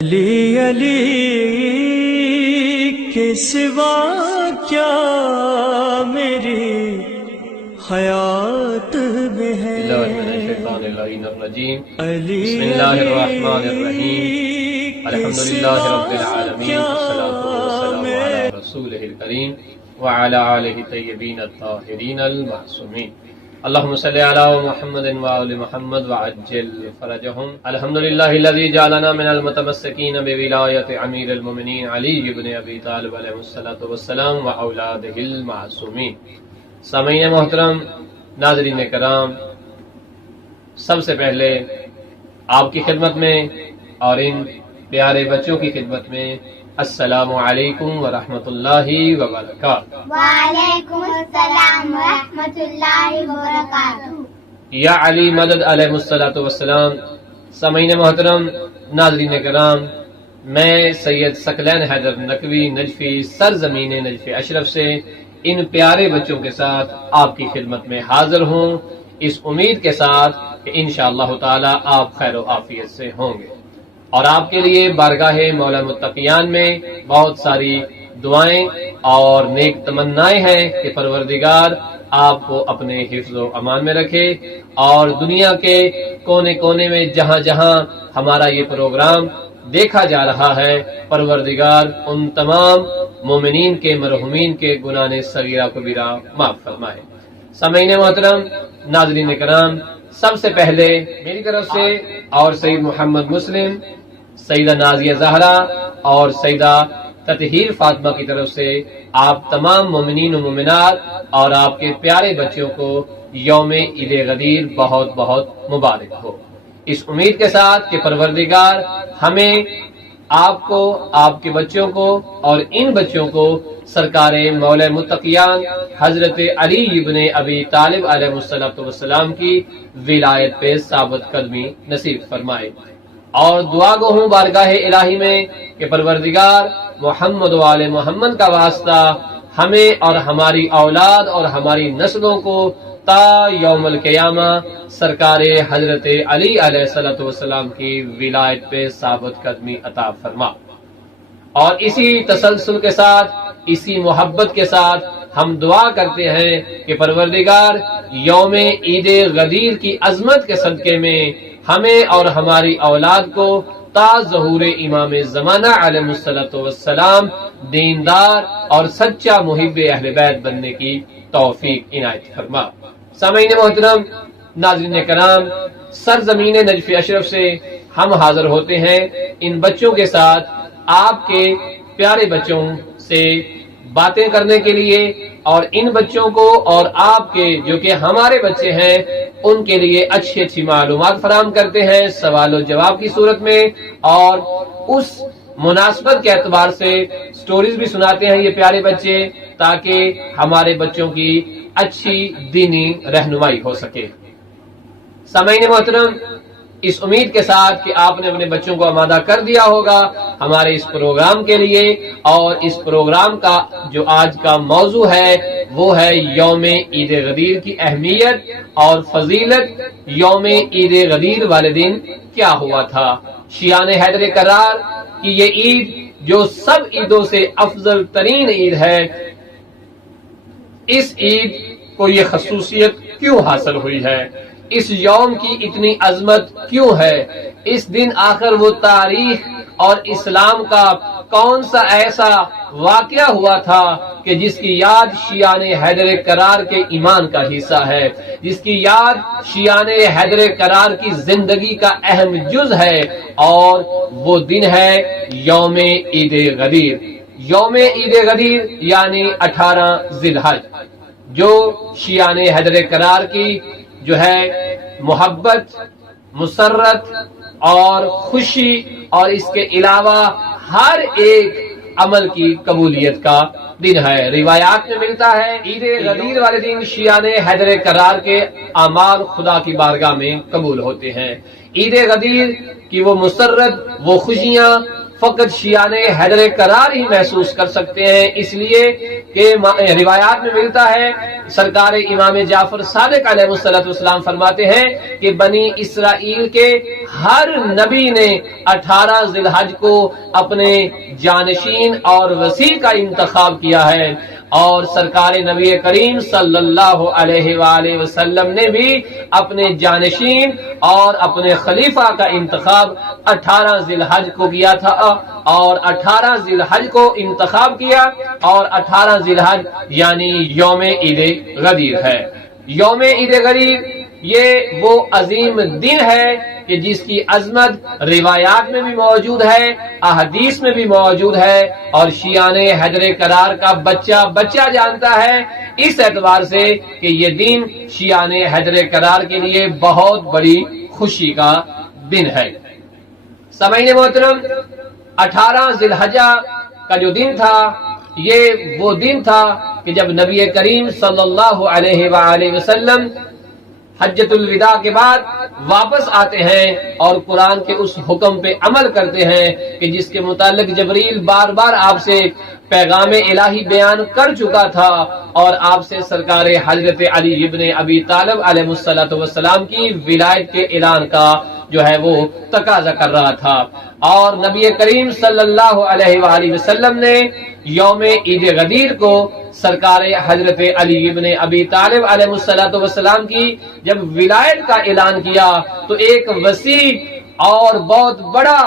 علی علی کے سوا کیا میری حیات میں ہے، الشیطان الرجیم بسم اللہ الرحمن الرحیم الحمدللہ رب العالمین والصلاة والسلام علی رسولہ الکریم وعلی آلہ طیبین الطاہرین المعصومین اللہم صلی علی محمد وآل محمد وعجل فرجہم الحمدللہ الذی جعلنا من المتمسکین بولایت امیر المؤمنین علی بن ابی طالب علیہ الصلاۃ والسلام واولادہ المعصومین۔ سامعین محترم، ناظرین کرام، سب سے پہلے آپ کی خدمت میں اور ان پیارے بچوں کی خدمت میں السلام علیکم ورحمۃ اللہ وبرکاتہ۔ وعلیکم السلام ورحمۃ اللہ وبرکاتہ۔ یا علی مدد علیہ الصلاۃ والسلام۔ سامعین محترم، ناظرین کرام، میں سید ثقلین حیدر نقوی نجفی سرزمین نجف اشرف سے ان پیارے بچوں کے ساتھ آپ کی خدمت میں حاضر ہوں، اس امید کے ساتھ کہ انشاءاللہ تعالی آپ خیر و عافیت سے ہوں گے، اور آپ کے لیے بارگاہ مولا متقیان میں بہت ساری دعائیں اور نیک تمنائیں ہیں کہ پروردگار آپ کو اپنے حفظ و امان میں رکھے، اور دنیا کے کونے کونے میں جہاں جہاں ہمارا یہ پروگرام دیکھا جا رہا ہے، پروردگار ان تمام مومنین کے مرحومین کے گناہ صغیرہ کبیرہ معاف فرمائے۔ سامعین محترم، ناظرین کرام، سب سے پہلے میری طرف سے اور سید محمد مسلم، سیدہ نازیہ زہرا اور سیدہ تطہیر فاطمہ کی طرف سے آپ تمام مومنین و مومنات اور آپ کے پیارے بچوں کو یوم عید غدیر بہت بہت مبارک ہو، اس امید کے ساتھ کہ پروردگار ہمیں، آپ کو، آپ کے بچوں کو اور ان بچوں کو سرکار مولا متقیان حضرت علی ابن ابی طالب علیہ السلام کی ولایت پہ ثابت قدمی نصیب فرمائے، اور دعا گو ہوں بارگاہ الہی میں کہ پروردگار محمد و آل محمد کا واسطہ ہمیں اور ہماری اولاد اور ہماری نسلوں کو تا یوم القیامہ سرکار حضرت علی علیہ السلام کی ولایت پہ ثابت قدمی عطا فرما۔ اور اسی تسلسل کے ساتھ، اسی محبت کے ساتھ ہم دعا کرتے ہیں کہ پروردگار یوم عید غدیر کی عظمت کے صدقے میں ہمیں اور ہماری اولاد کو تا ظہور امام زمانہ علیہ السلام دیندار اور سچا محب اہل بیت بننے کی توفیق عنایت فرما۔ سامعین محترم، ناظرین کرام، سرزمین نجف اشرف سے ہم حاضر ہوتے ہیں ان بچوں کے ساتھ، آپ کے پیارے بچوں سے باتیں کرنے کے لیے، اور ان بچوں کو اور آپ کے جو کہ ہمارے بچے ہیں ان کے لیے اچھی اچھی معلومات فراہم کرتے ہیں سوال و جواب کی صورت میں، اور اس مناسبت کے اعتبار سے سٹوریز بھی سناتے ہیں یہ پیارے بچے، تاکہ ہمارے بچوں کی اچھی دینی رہنمائی ہو سکے۔ سامعین محترم، اس امید کے ساتھ کہ آپ نے اپنے بچوں کو آمادہ کر دیا ہوگا ہمارے اس پروگرام کے لیے، اور اس پروگرام کا جو آج کا موضوع ہے وہ ہے یوم عید غدیر کی اہمیت اور فضیلت۔ یوم عید غدیر والے دن کیا ہوا تھا؟ شیعان حیدر کرار کی یہ عید جو سب عیدوں سے افضل ترین عید ہے، اس عید کو یہ خصوصیت کیوں حاصل ہوئی ہے؟ اس یوم کی اتنی عظمت کیوں ہے؟ اس دن آخر وہ تاریخ اور اسلام کا کون سا ایسا واقعہ ہوا تھا کہ جس کی یاد شیعان حیدر کرار کے ایمان کا حصہ ہے، جس کی یاد شیعان حیدر کرار کی زندگی کا اہم جز ہے، اور وہ دن ہے یوم عید غدیر۔ یوم عید غدیر یعنی 18 ذی الحج، جو شیعان حیدر کرار کی جو ہے محبت، مسرت اور خوشی، اور اس کے علاوہ ہر ایک عمل کی قبولیت کا دن ہے۔ روایات میں ملتا ہے عید غدیر والے دن شیعان حیدر کرار کے اعمال خدا کی بارگاہ میں قبول ہوتے ہیں۔ عید غدیر کی وہ مسرت، وہ خوشیاں فقط شیعان حیدر کرار ہی محسوس کر سکتے ہیں، اس لیے کہ روایات میں ملتا ہے سرکار امام جعفر صادق علیہ السلام فرماتے ہیں کہ بنی اسرائیل کے ہر نبی نے 18 ذی الحج کو اپنے جانشین اور وسیع کا انتخاب کیا ہے، اور سرکار نبی کریم صلی اللہ علیہ وآلہ وسلم نے بھی اپنے جانشین اور اپنے خلیفہ کا انتخاب 18 ذی الحج کو کیا تھا، اور 18 ذی الحج کو انتخاب کیا، اور 18 ذی الحج یعنی یوم عید غدیر ہے۔ یوم عید غدیر یہ وہ عظیم دن ہے کہ جس کی عظمت روایات میں بھی موجود ہے، احادیث میں بھی موجود ہے، اور شیعان حیدر کرار کا بچہ جانتا ہے، اس اعتبار سے کہ یہ دن شیعان حیدر کرار کے لیے بہت بڑی خوشی کا دن ہے۔ سامعین محترم، 18 ذی الحجہ کا جو دن تھا یہ وہ دن تھا کہ جب نبی کریم صلی اللہ علیہ وآلہ وسلم حجۃ الوداع کے بعد واپس آتے ہیں اور قرآن کے اس حکم پہ عمل کرتے ہیں کہ جس کے متعلق جبریل بار بار آپ سے پیغام الہی بیان کر چکا تھا، اور آپ سے سرکار حضرت علی ابن ابی طالب علیہ السلام کی ولایت کے اعلان کا جو ہے وہ تقاضا کر رہا تھا، اور نبی کریم صلی اللہ علیہ وآلہ وسلم نے یوم عید غدیر کو سرکار حضرت علی ابن ابی طالب علیہ السلام کی جب ولایت کا اعلان کیا تو ایک وسیع اور بہت بڑا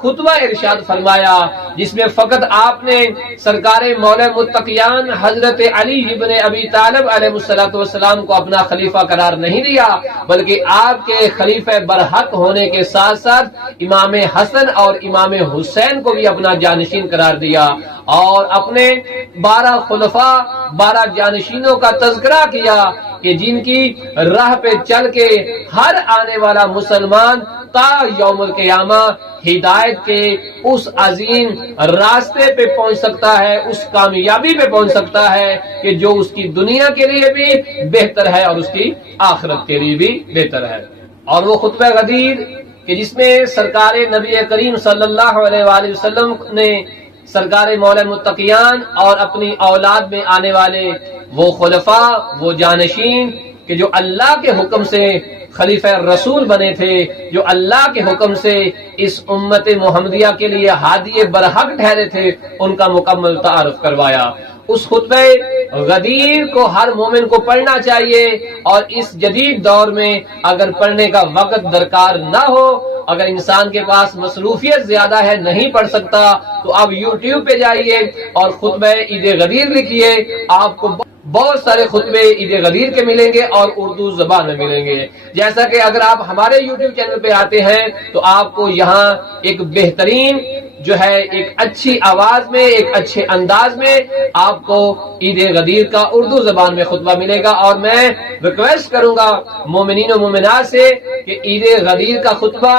خطبہ ارشاد فرمایا، جس میں فقط آپ نے سرکار مولا متقیان حضرت علی ابن ابی طالب علیہ السلام کو اپنا خلیفہ قرار نہیں دیا، بلکہ آپ کے خلیفہ برحق ہونے کے ساتھ ساتھ امام حسن اور امام حسین کو بھی اپنا جانشین قرار دیا، اور اپنے 12 خلفاء 12 جانشینوں کا تذکرہ کیا کہ جن کی راہ پہ چل کے ہر آنے والا مسلمان تا یوم القیامہ ہدایت کے اس عظیم راستے پہ پہنچ سکتا ہے، اس کامیابی پہ پہنچ سکتا ہے کہ جو اس کی دنیا کے لیے بھی بہتر ہے اور اس کی آخرت کے لیے بھی بہتر ہے۔ اور وہ خطبہ غدیر کہ جس میں سرکار نبی کریم صلی اللہ علیہ وآلہ وسلم نے سرکار مولا متقیان اور اپنی اولاد میں آنے والے وہ خلفاء، وہ جانشین کہ جو اللہ کے حکم سے خلیفہ رسول بنے تھے، جو اللہ کے حکم سے اس امت محمدیہ کے لیے ہادی برحق ٹھہرے تھے، ان کا مکمل تعارف کروایا۔ اس خطبہ غدیر کو ہر مومن کو پڑھنا چاہیے، اور اس جدید دور میں اگر پڑھنے کا وقت درکار نہ ہو، اگر انسان کے پاس مصروفیت زیادہ ہے نہیں پڑھ سکتا، تو آپ یوٹیوب پہ جائیے اور خطبہ عید غدیر لکھیے، آپ کو بہت سارے خطبے عید غدیر کے ملیں گے اور اردو زبان میں ملیں گے۔ جیسا کہ اگر آپ ہمارے یوٹیوب چینل پہ آتے ہیں تو آپ کو یہاں ایک بہترین جو ہے ایک اچھی آواز میں، ایک اچھے انداز میں آپ کو عید غدیر کا اردو زبان میں خطبہ ملے گا، اور میں ریکویسٹ کروں گا مومنین و مومنات سے کہ عید غدیر کا خطبہ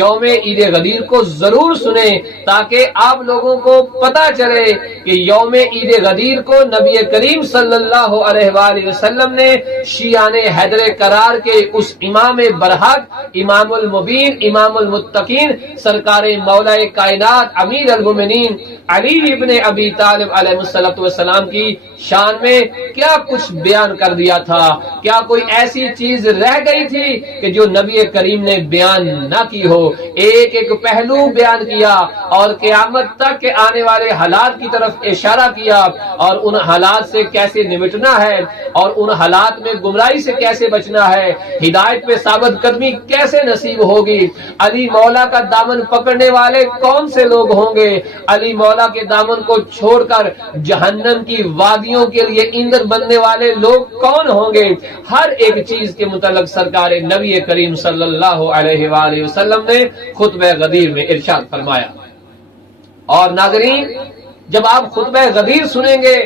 یوم عید غدیر کو ضرور سنیں، تاکہ آپ لوگوں کو پتا چلے کہ یوم عید غدیر کو نبی کریم صلی اللہ علیہ وآلہ وسلم نے شیعان حیدر کرار کے اس امام برحق، امام المبین، امام المتقین، سرکار مولا کائنات امیر المومنین علی ابن ابی طالب علیہ السلام کی شان میں کیا کچھ بیان کر دیا تھا۔ کیا کوئی ایسی چیز رہ گئی تھی کہ جو نبی کریم نے بیان نہ کی ہو؟ ایک ایک پہلو بیان کیا، اور قیامت تک کے آنے والے حالات کی طرف اشارہ کیا، اور ان حالات سے کیسے نمٹنا ہے، اور ان حالات میں گمراہی سے کیسے بچنا ہے، ہدایت پہ ثابت قدمی کیسے نصیب ہوگی، علی مولا کا دامن پکڑنے والے کون سے لوگ ہوں گے، علی مولا کے دامن کو چھوڑ کر جہنم کی وادیوں کے لیے ایندھن بننے والے لوگ کون ہوں گے، ہر ایک چیز کے متعلق سرکار نبی کریم صلی اللہ علیہ وآلہ وسلم نے خطبہ غدیر میں ارشاد فرمایا۔ اور ناظرین، جب آپ خطبہ غدیر سنیں گے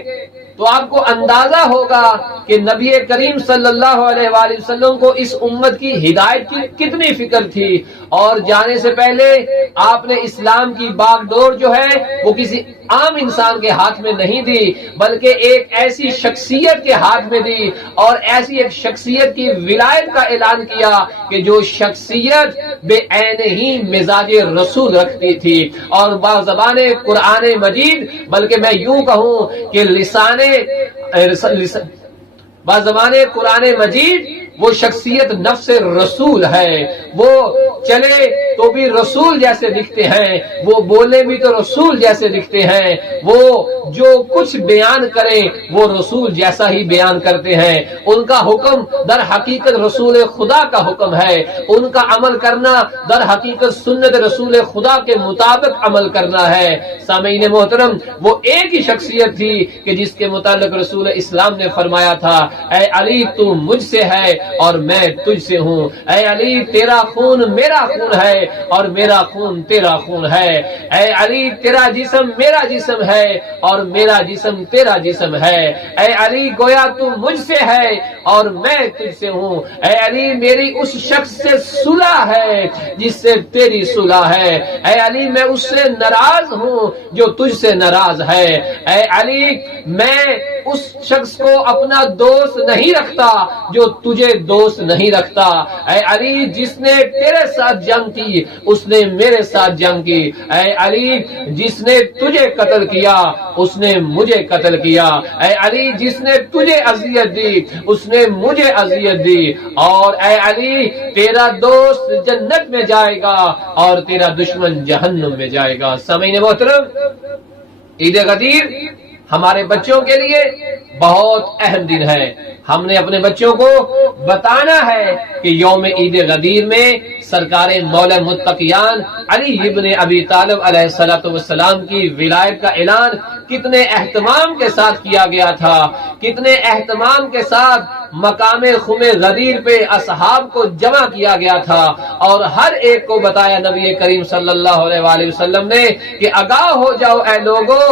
تو آپ کو اندازہ ہوگا کہ نبی کریم صلی اللہ علیہ وآلہ وسلم کو اس امت کی ہدایت کی کتنی فکر تھی، اور جانے سے پہلے آپ نے اسلام کی باغ ڈور جو ہے وہ کسی عام انسان کے ہاتھ میں نہیں دی، بلکہ ایک ایسی شخصیت کے ہاتھ میں دی، اور ایسی ایک شخصیت کی ولایت کا اعلان کیا کہ جو شخصیت بے عین ہی مزاج رسول رکھتی تھی، اور بازبان قرآن مجید، بلکہ میں یوں کہوں کہ بازبان قرآن مجید وہ شخصیت نفس رسول ہے، وہ چلے تو بھی رسول جیسے دکھتے ہیں، وہ بولے بھی تو رسول جیسے دکھتے ہیں، وہ جو کچھ بیان کریں وہ رسول جیسا ہی بیان کرتے ہیں، ان کا حکم در حقیقت رسول خدا کا حکم ہے، ان کا عمل کرنا در حقیقت سنت رسول خدا کے مطابق عمل کرنا ہے۔ سامعین محترم، وہ ایک ہی شخصیت تھی کہ جس کے متعلق رسول اسلام نے فرمایا تھا، اے علی تو مجھ سے ہے اور میں تجھ سے ہوں، اے علی تیرا خون میرا خون ہے اور میرا خون تیرا خون ہے، اے علی تیرا جسم میرا جسم ہے اور میرا جسم تیرا جسم ہے، اے علی گویا تو مجھ سے ہے اور میں تجھ سے ہوں، اے علی میری اس شخص سے صلح ہے جس سے تیری صلح ہے، اے علی میں اس سے ناراض ہوں جو تجھ سے ناراض ہے، اے علی میں اس شخص کو اپنا دوست نہیں رکھتا جو تجھے دوست نہیں رکھتا، اے علی جس نے تیرے ساتھ جنگ کی اس نے میرے ساتھ جنگ کی، اے علی جس نے تجھے قتل کیا اس نے مجھے قتل کیا، اے علی جس نے تجھے اذیت دی اس نے مجھے اذیت دی، اور اے علی تیرا دوست جنت میں جائے گا اور تیرا دشمن جہنم میں جائے گا۔ سامعین محترم، عید غدیر ہمارے بچوں کے لیے بہت اہم دن ہے، ہم نے اپنے بچوں کو بتانا ہے کہ یوم عید غدیر میں سرکار مولا متقیان علی ابن ابی طالب علیہ السلام کی ولایت کا اعلان کتنے اہتمام کے ساتھ کیا گیا تھا، کتنے اہتمام کے ساتھ مقام خم غدیر پہ اصحاب کو جمع کیا گیا تھا، اور ہر ایک کو بتایا نبی کریم صلی اللہ علیہ وآلہ وسلم نے کہ آگاہ ہو جاؤ اے لوگو،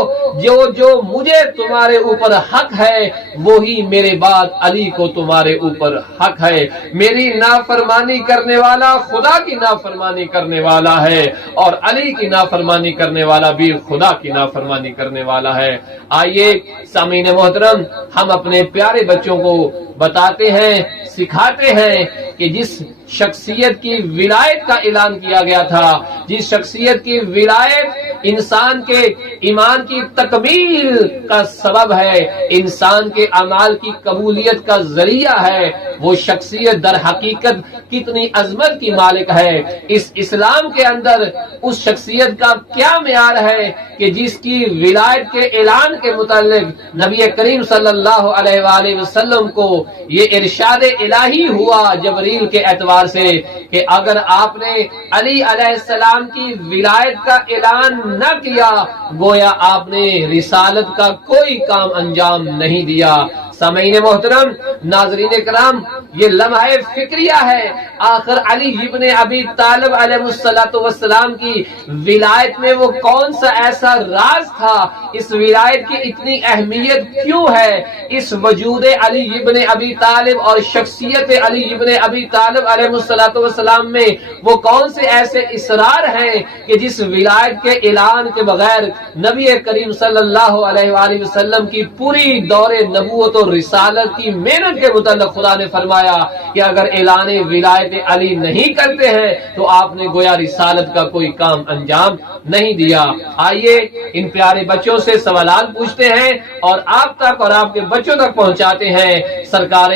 جو مجھے تمہارے اوپر حق ہے وہی میرے بعد علی کو تمہارے اوپر حق ہے، میری نافرمانی کرنے والا خدا کی نافرمانی کرنے والا ہے اور علی کی نافرمانی کرنے والا بھی خدا کی نافرمانی کرنے والا ہے۔ آئیے سامعین محترم، ہم اپنے پیارے بچوں کو بتاتے ہیں، سکھاتے ہیں کہ جس شخصیت کی ولایت کا اعلان کیا گیا تھا، جس شخصیت کی ولایت انسان کے ایمان کی تکمیل کا سبب ہے، انسان کے اعمال کی قبولیت کا ذریعہ ہے، وہ شخصیت در حقیقت کتنی عظمت کی مالک ہے۔ اس اسلام کے اندر اس شخصیت کا کیا معیار ہے کہ جس کی ولایت کے اعلان کے متعلق نبی کریم صلی اللہ علیہ وآلہ وسلم کو یہ ارشاد الہی ہوا جبریل کے اعتبار سے کہ اگر آپ نے علی علیہ السلام کی ولایت کا اعلان نہ کیا گویا آپ نے رسالت کا کوئی کام انجام نہیں دیا۔ سامعین محترم، ناظرین کرام، یہ لمحہ فکریہ ہے، آخر علی ابن ابی طالب علیہ السلام کی ولایت میں وہ کون سا ایسا راز تھا، اس ولایت کی اتنی اہمیت کیوں ہے، اس وجود علی ابن ابی طالب اور شخصیت علی ابن ابی طالب علیہ السلام میں وہ کون سے ایسے اسرار ہیں کہ جس ولایت کے اعلان کے بغیر نبی کریم صلی اللہ علیہ وآلہ وسلم کی پوری دور نبوت اور رسالت کی محنت کے متعلق خدا نے فرمایا کہ اگر اعلان ولایت علی نہیں کرتے ہیں تو آپ نے گویا رسالت کا کوئی کام انجام نہیں دیا۔ آئیے ان پیارے بچوں سے سوالات پوچھتے ہیں اور آپ تک اور آپ کے بچوں تک پہنچاتے ہیں سرکار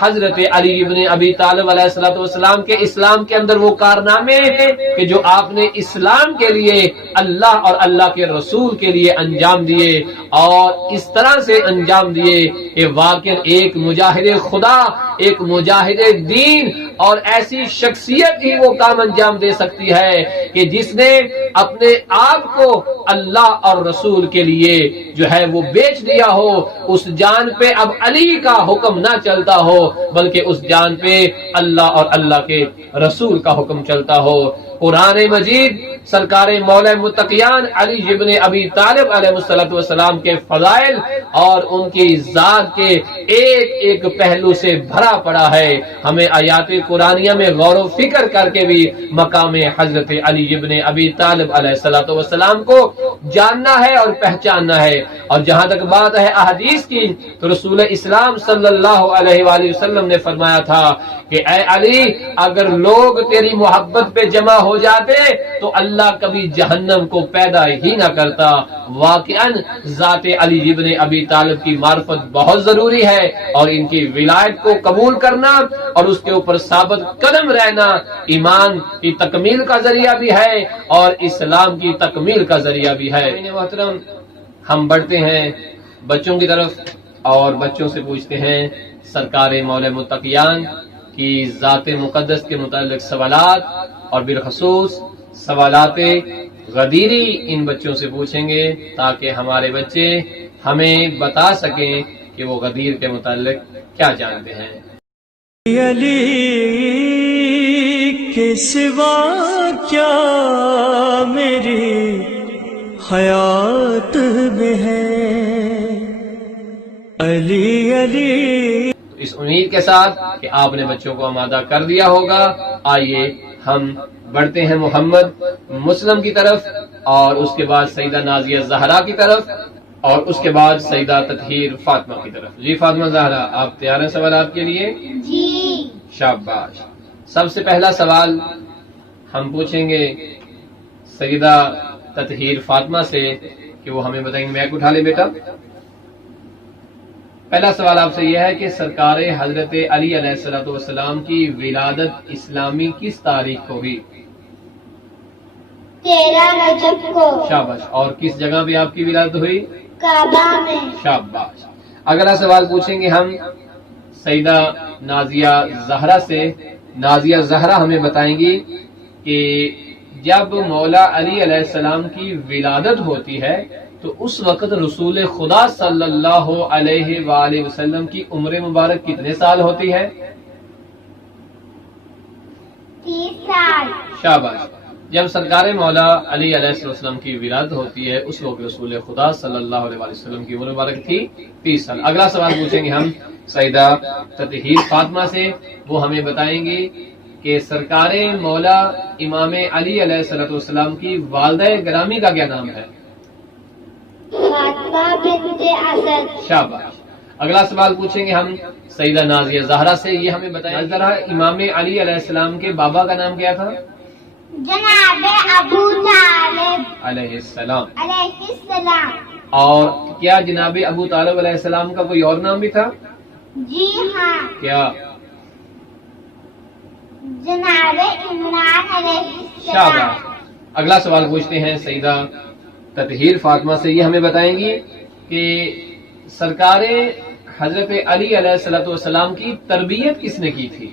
حضرت علی ابن ابی طالب علیہ السلام کے اسلام کے اندر وہ کارنامے ہیں کہ جو آپ نے اسلام کے لیے، اللہ اور اللہ کے رسول کے لیے انجام دیے، اور اس طرح سے انجام دیے کہ واقعا ایک مجاہد خدا، ایک مجاہد دین اور ایسی شخصیت ہی وہ کام انجام دے سکتی ہے کہ جس نے اپنے آپ کو اللہ اور رسول کے لیے جو ہے وہ بیچ دیا ہو، اس جان پہ اب علی کا حکم نہ چلتا ہو بلکہ اس جان پہ اللہ اور اللہ کے رسول کا حکم چلتا ہو۔ قرآن مجید سرکار مولا متقیان علی ابن ابی طالب علیہ السلام کے فضائل اور ان کی ذات کے ایک ایک پہلو سے بھرا پڑا ہے. ہمیں آیات قرآنیہ میں غور و فکر کر کے بھی مقام حضرت علی ابن ابی طالب علیہ السلام کو جاننا ہے اور پہچاننا ہے. اور جہاں تک بات ہے احادیث کی تو رسول اسلام صلی اللہ علیہ وآلہ وسلم نے فرمایا تھا کہ اے علی اگر لوگ تیری محبت پہ جمع ہو جاتے تو اللہ کبھی جہنم کو پیدا ہی نہ کرتا. واقعاً ذات علی ابن ابی طالب کی معرفت بہت ضروری ہے اور ان کی ولایت کو قبول کرنا اور اس کے اوپر ثابت قدم رہنا ایمان کی تکمیل کا ذریعہ بھی ہے اور اسلام کی تکمیل کا ذریعہ بھی ہے. محترم ہم بڑھتے ہیں بچوں کی طرف اور بچوں سے پوچھتے ہیں سرکار مولا متقیان کی ذات مقدس کے متعلق سوالات اور بالخصوص سوالات غدیری ان بچوں سے پوچھیں گے تاکہ ہمارے بچے ہمیں بتا سکیں کہ وہ غدیر کے متعلق کیا جانتے ہیں. علی کے سوا کیا میری حیات میں ہے. علی علی. اس امید کے ساتھ کہ آپ نے بچوں کو آمادہ کر دیا ہوگا آئیے ہم بڑھتے ہیں محمد مسلم کی طرف اور اس کے بعد سیدہ نازیہ زہرا کی طرف اور اس کے بعد سیدہ تطہیر فاطمہ کی طرف. جی فاطمہ زہرا آپ تیار ہیں سوالات کے لیے؟ جی. شاباش. سب سے پہلا سوال ہم پوچھیں گے سیدہ تطہیر فاطمہ سے کہ وہ ہمیں بتائیں گے. میک اٹھا لے بیٹا. پہلا سوال آپ سے یہ ہے کہ سرکار حضرت علی علیہ السلام کی ولادت اسلامی کس تاریخ کو ہوئی؟ 13 رجب کو. شاباش. اور کس جگہ پہ آپ کی ولادت ہوئی؟ کعبہ میں. شاباش. اگلا سوال پوچھیں گے ہم سیدہ نازیہ زہرا سے. نازیہ زہرا ہمیں بتائیں گی کہ جب مولا علی علیہ السلام کی ولادت ہوتی ہے تو اس وقت رسول خدا صلی اللہ علیہ وآلہ وسلم کی عمر مبارک کتنے سال ہوتی ہے؟ 30 سال. شاباش. جب سرکار مولا علی علیہ السلام کی ولادت ہوتی ہے اس وقت رسول خدا صلی اللہ علیہ وسلم کی عمر مبارک تھی 30 سال. اگلا سوال پوچھیں گے ہم سیدہ تطہیر فاطمہ سے. وہ ہمیں بتائیں گے کہ سرکار مولا امام علی علیہ السلام کی والدہ گرامی کا کیا نام ہے؟ فاطمہ بنت اسد. شاباش. اگلا سوال پوچھیں گے ہم سیدہ نازیہ زہرا سے. یہ ہمیں بتائیں ذرا امام علی علیہ السلام کے بابا کا نام کیا تھا؟ جناب ابو طالب علیہ السلام. علیہ السلام. اور کیا جناب ابو طالب علیہ السلام کا کوئی اور نام بھی تھا؟ جی ہاں. کیا؟ جناب عمران علیہ السلام. شاباش. اگلا سوال پوچھتے ہیں سیدہ تطہیر فاطمہ سے. یہ ہمیں بتائیں گی کہ سرکار حضرت علی علیہ السلام کی تربیت کس نے کی تھی؟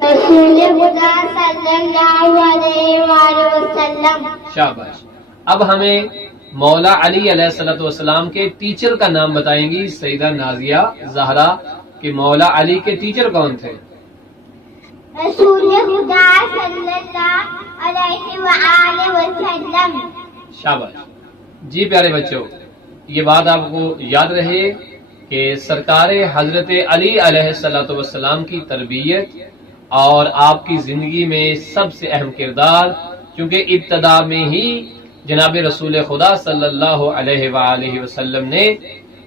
رسول خدا صلی اللہ علیہ وآلہ وسلم. شاباش. اب ہمیں مولا علی علیہ السلام کے ٹیچر کا نام بتائیں گی سیدہ نازیہ زہرا کہ مولا علی کے ٹیچر کون تھے؟ رسول خدا صلی اللہ علیہ وآلہ وسلم. شاباش. جی پیارے بچوں یہ بات آپ کو یاد رہے کہ سرکار حضرت علی علیہ السلام کی تربیت اور آپ کی زندگی میں سب سے اہم کردار کیونکہ ابتدا میں ہی جناب رسول خدا صلی اللہ علیہ وآلہ وسلم نے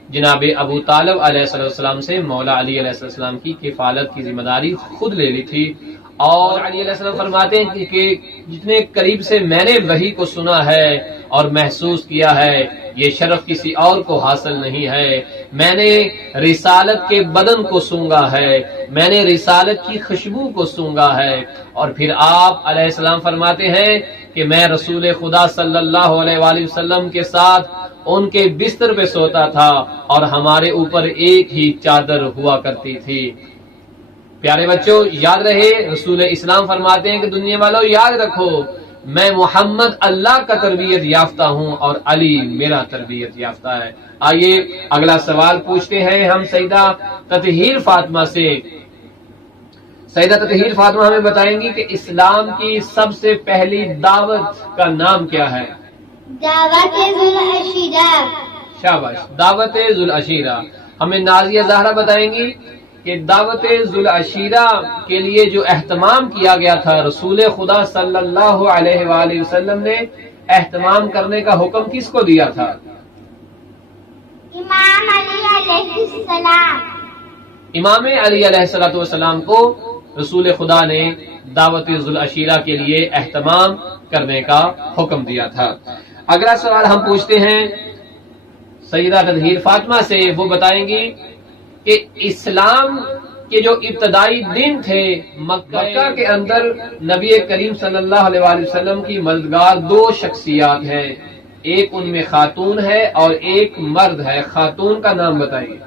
جناب ابو طالب علیہ السلام سے مولا علی علیہ السلام کی کفالت کی ذمہ داری خود لے لی تھی. اور علی علیہ السلام فرماتے ہیں کہ جتنے قریب سے میں نے وحی کو سنا ہے اور محسوس کیا ہے یہ شرف کسی اور کو حاصل نہیں ہے. میں نے رسالت کے بدن کو سونگا ہے, میں نے رسالت کی خوشبو کو سونگا ہے. اور پھر آپ علیہ السلام فرماتے ہیں کہ میں رسول خدا صلی اللہ علیہ وآلہ وسلم کے ساتھ ان کے بستر پہ سوتا تھا اور ہمارے اوپر ایک ہی چادر ہوا کرتی تھی. پیارے بچوں یاد رہے رسول اسلام فرماتے ہیں کہ دنیا والوں یاد رکھو میں محمد اللہ کا تربیت یافتہ ہوں اور علی میرا تربیت یافتہ ہے. آئیے اگلا سوال پوچھتے ہیں ہم سیدہ تطہیر فاطمہ سے. سیدہ تطہیر فاطمہ ہمیں بتائیں گی کہ اسلام کی سب سے پہلی دعوت کا نام کیا ہے؟ دعوت ذوالعشیرہ۔ شاباش، دعوت ذوالعشیرہ۔ ہمیں نازیہ زہرا بتائیں گی کہ دعوت ذوالعشیرہ کے لیے جو اہتمام کیا گیا تھا، رسول خدا صلی اللہ علیہ وآلہ وسلم نے اہتمام کرنے کا حکم کس کو دیا تھا؟ امام علی علیہ السلام۔ امام علی علیہ السلام کو رسول خدا نے دعوت ذوالعشیرہ کے لیے اہتمام کرنے کا حکم دیا تھا۔ اگلا سوال ہم پوچھتے ہیں سیدہ تطہیر فاطمہ سے، وہ بتائیں گی کہ اسلام کے جو ابتدائی دن تھے مکہ کے اندر نبی کریم صلی اللہ علیہ وآلہ وسلم کی مددگار دو شخصیات ہیں، ایک ان میں خاتون ہے اور ایک مرد ہے، خاتون کا نام بتائیے۔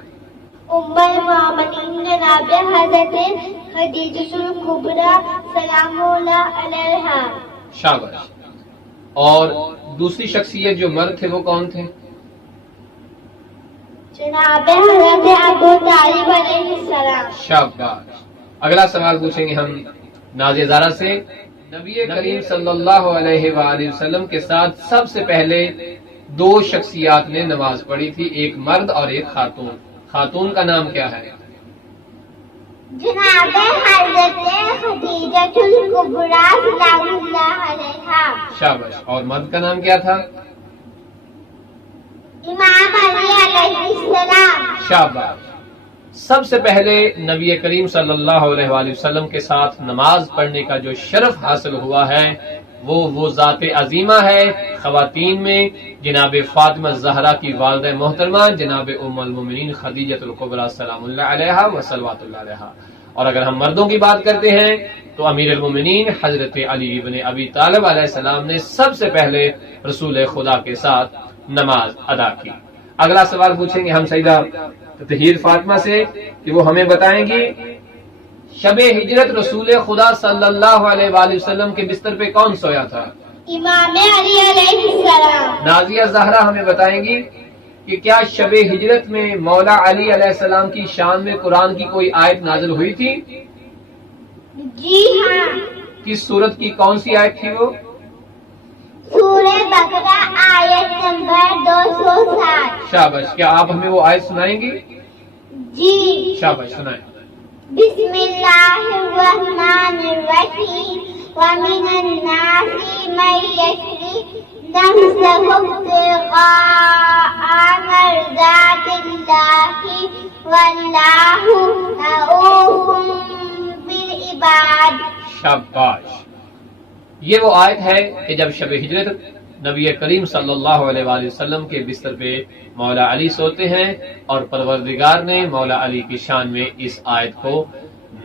ام المؤمنین جناب حضرت خدیجہ الکبریٰ سلام اللہ علیہا۔ شاباش۔ اور دوسری شخصیت جو مرد تھے وہ کون تھے؟ جناب حضرت ابو طالب علیہ السلام۔ شاباش۔ اگلا سوال پوچھیں گے ہم نازیہ زہرا سے، نبی کریم صلی اللہ علیہ وآلہ وسلم کے ساتھ سب سے پہلے دو شخصیات نے نماز پڑھی تھی، ایک مرد اور ایک خاتون، خاتون کا نام کیا ہے؟ جناب حضرت خدیجہ الکبریٰ سلام اللہ علیہا۔ شاباش۔ اور مرد کا نام کیا تھا؟ امام علی علیہ السلام۔ شاباش۔ سب سے پہلے نبی کریم صلی اللہ علیہ وآلہ وسلم کے ساتھ نماز پڑھنے کا جو شرف حاصل ہوا ہے وہ ذات عظیمہ ہے خواتین میں جناب فاطمہ زہرا کی والدہ محترمہ جناب ام المومنین خدیجہ الکبریٰ سلام اللہ علیہا و صلوات اللہ علیہا۔ اور اگر ہم مردوں کی بات کرتے ہیں تو امیر المومنین حضرت علی ابن ابی طالب علیہ السلام نے سب سے پہلے رسول خدا کے ساتھ نماز ادا کی۔ اگلا سوال پوچھیں گے ہم سیدہ تطہیر فاطمہ سے کہ وہ ہمیں بتائیں گی شب ہجرت رسول خدا صلی اللہ علیہ وآلہ وسلم کے بستر پہ کون سویا تھا؟ امام علی علیہ السلام۔ نازیہ زہرا ہمیں بتائیں گی کہ کیا شب ہجرت میں مولا علی علیہ السلام کی شان میں قرآن کی کوئی آیت نازل ہوئی تھی؟ جی ہاں، کس سورت کی کون سی آیت تھی وہ؟ سورہ بقرہ آیت نمبر 260۔ شاباش۔ کیا آپ ہمیں وہ آیت سنائیں گی؟ جی۔ شاباش، سنائیں۔ بسم اللہ الرحمن الرحیم ومن الناس من یشری نفسہ ابتغاء مرضات اللہ واللہ رؤوف بالعباد۔ شاباش۔ یہ وہ آیت ہے کہ جب شب ہجرت نبی کریم صلی اللہ علیہ وآلہ وسلم کے بستر پہ مولا علی سوتے ہیں اور پروردگار نے مولا علی کی شان میں اس آیت کو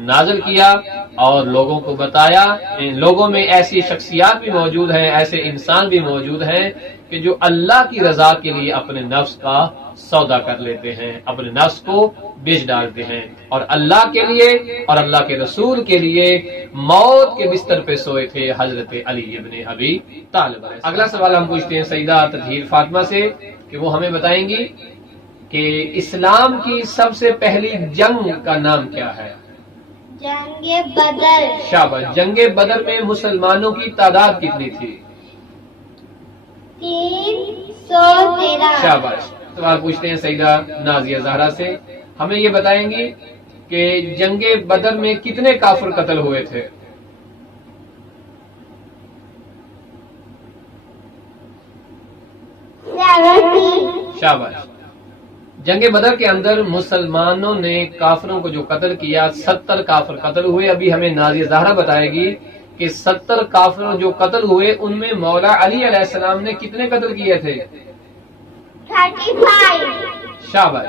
نازل کیا اور لوگوں کو بتایا۔ ان لوگوں میں ایسی شخصیات بھی موجود ہیں، ایسے انسان بھی موجود ہیں کہ جو اللہ کی رضا کے لیے اپنے نفس کا سودا کر لیتے ہیں، اپنے نفس کو بیچ ڈالتے ہیں اور اللہ کے لیے اور اللہ کے رسول کے لیے موت کے بستر پہ سوئے تھے حضرت علی ابن ابی طالب۔ اگلا سوال ہم پوچھتے ہیں سیدہ تطہیر فاطمہ سے کہ وہ ہمیں بتائیں گی کہ اسلام کی سب سے پہلی جنگ کا نام کیا ہے؟ جنگ بدر۔ شاباش۔ جنگ بدر میں مسلمانوں کی تعداد کتنی تھی؟ 313۔ شاباش۔ سوال پوچھتے ہیں سیدہ نازیہ زہرا سے، ہمیں یہ بتائیں گی کہ جنگ بدر میں کتنے کافر قتل ہوئے تھے؟ 70۔ شاباش۔ جنگ بدر کے اندر مسلمانوں نے کافروں کو جو قتل کیا 70 کافر قتل ہوئے۔ ابھی ہمیں نازیہ زہرا بتائے گی کہ 70 کافر جو قتل ہوئے ان میں مولا علی علیہ السلام نے کتنے قتل کیے تھے؟ 35۔ شاباش۔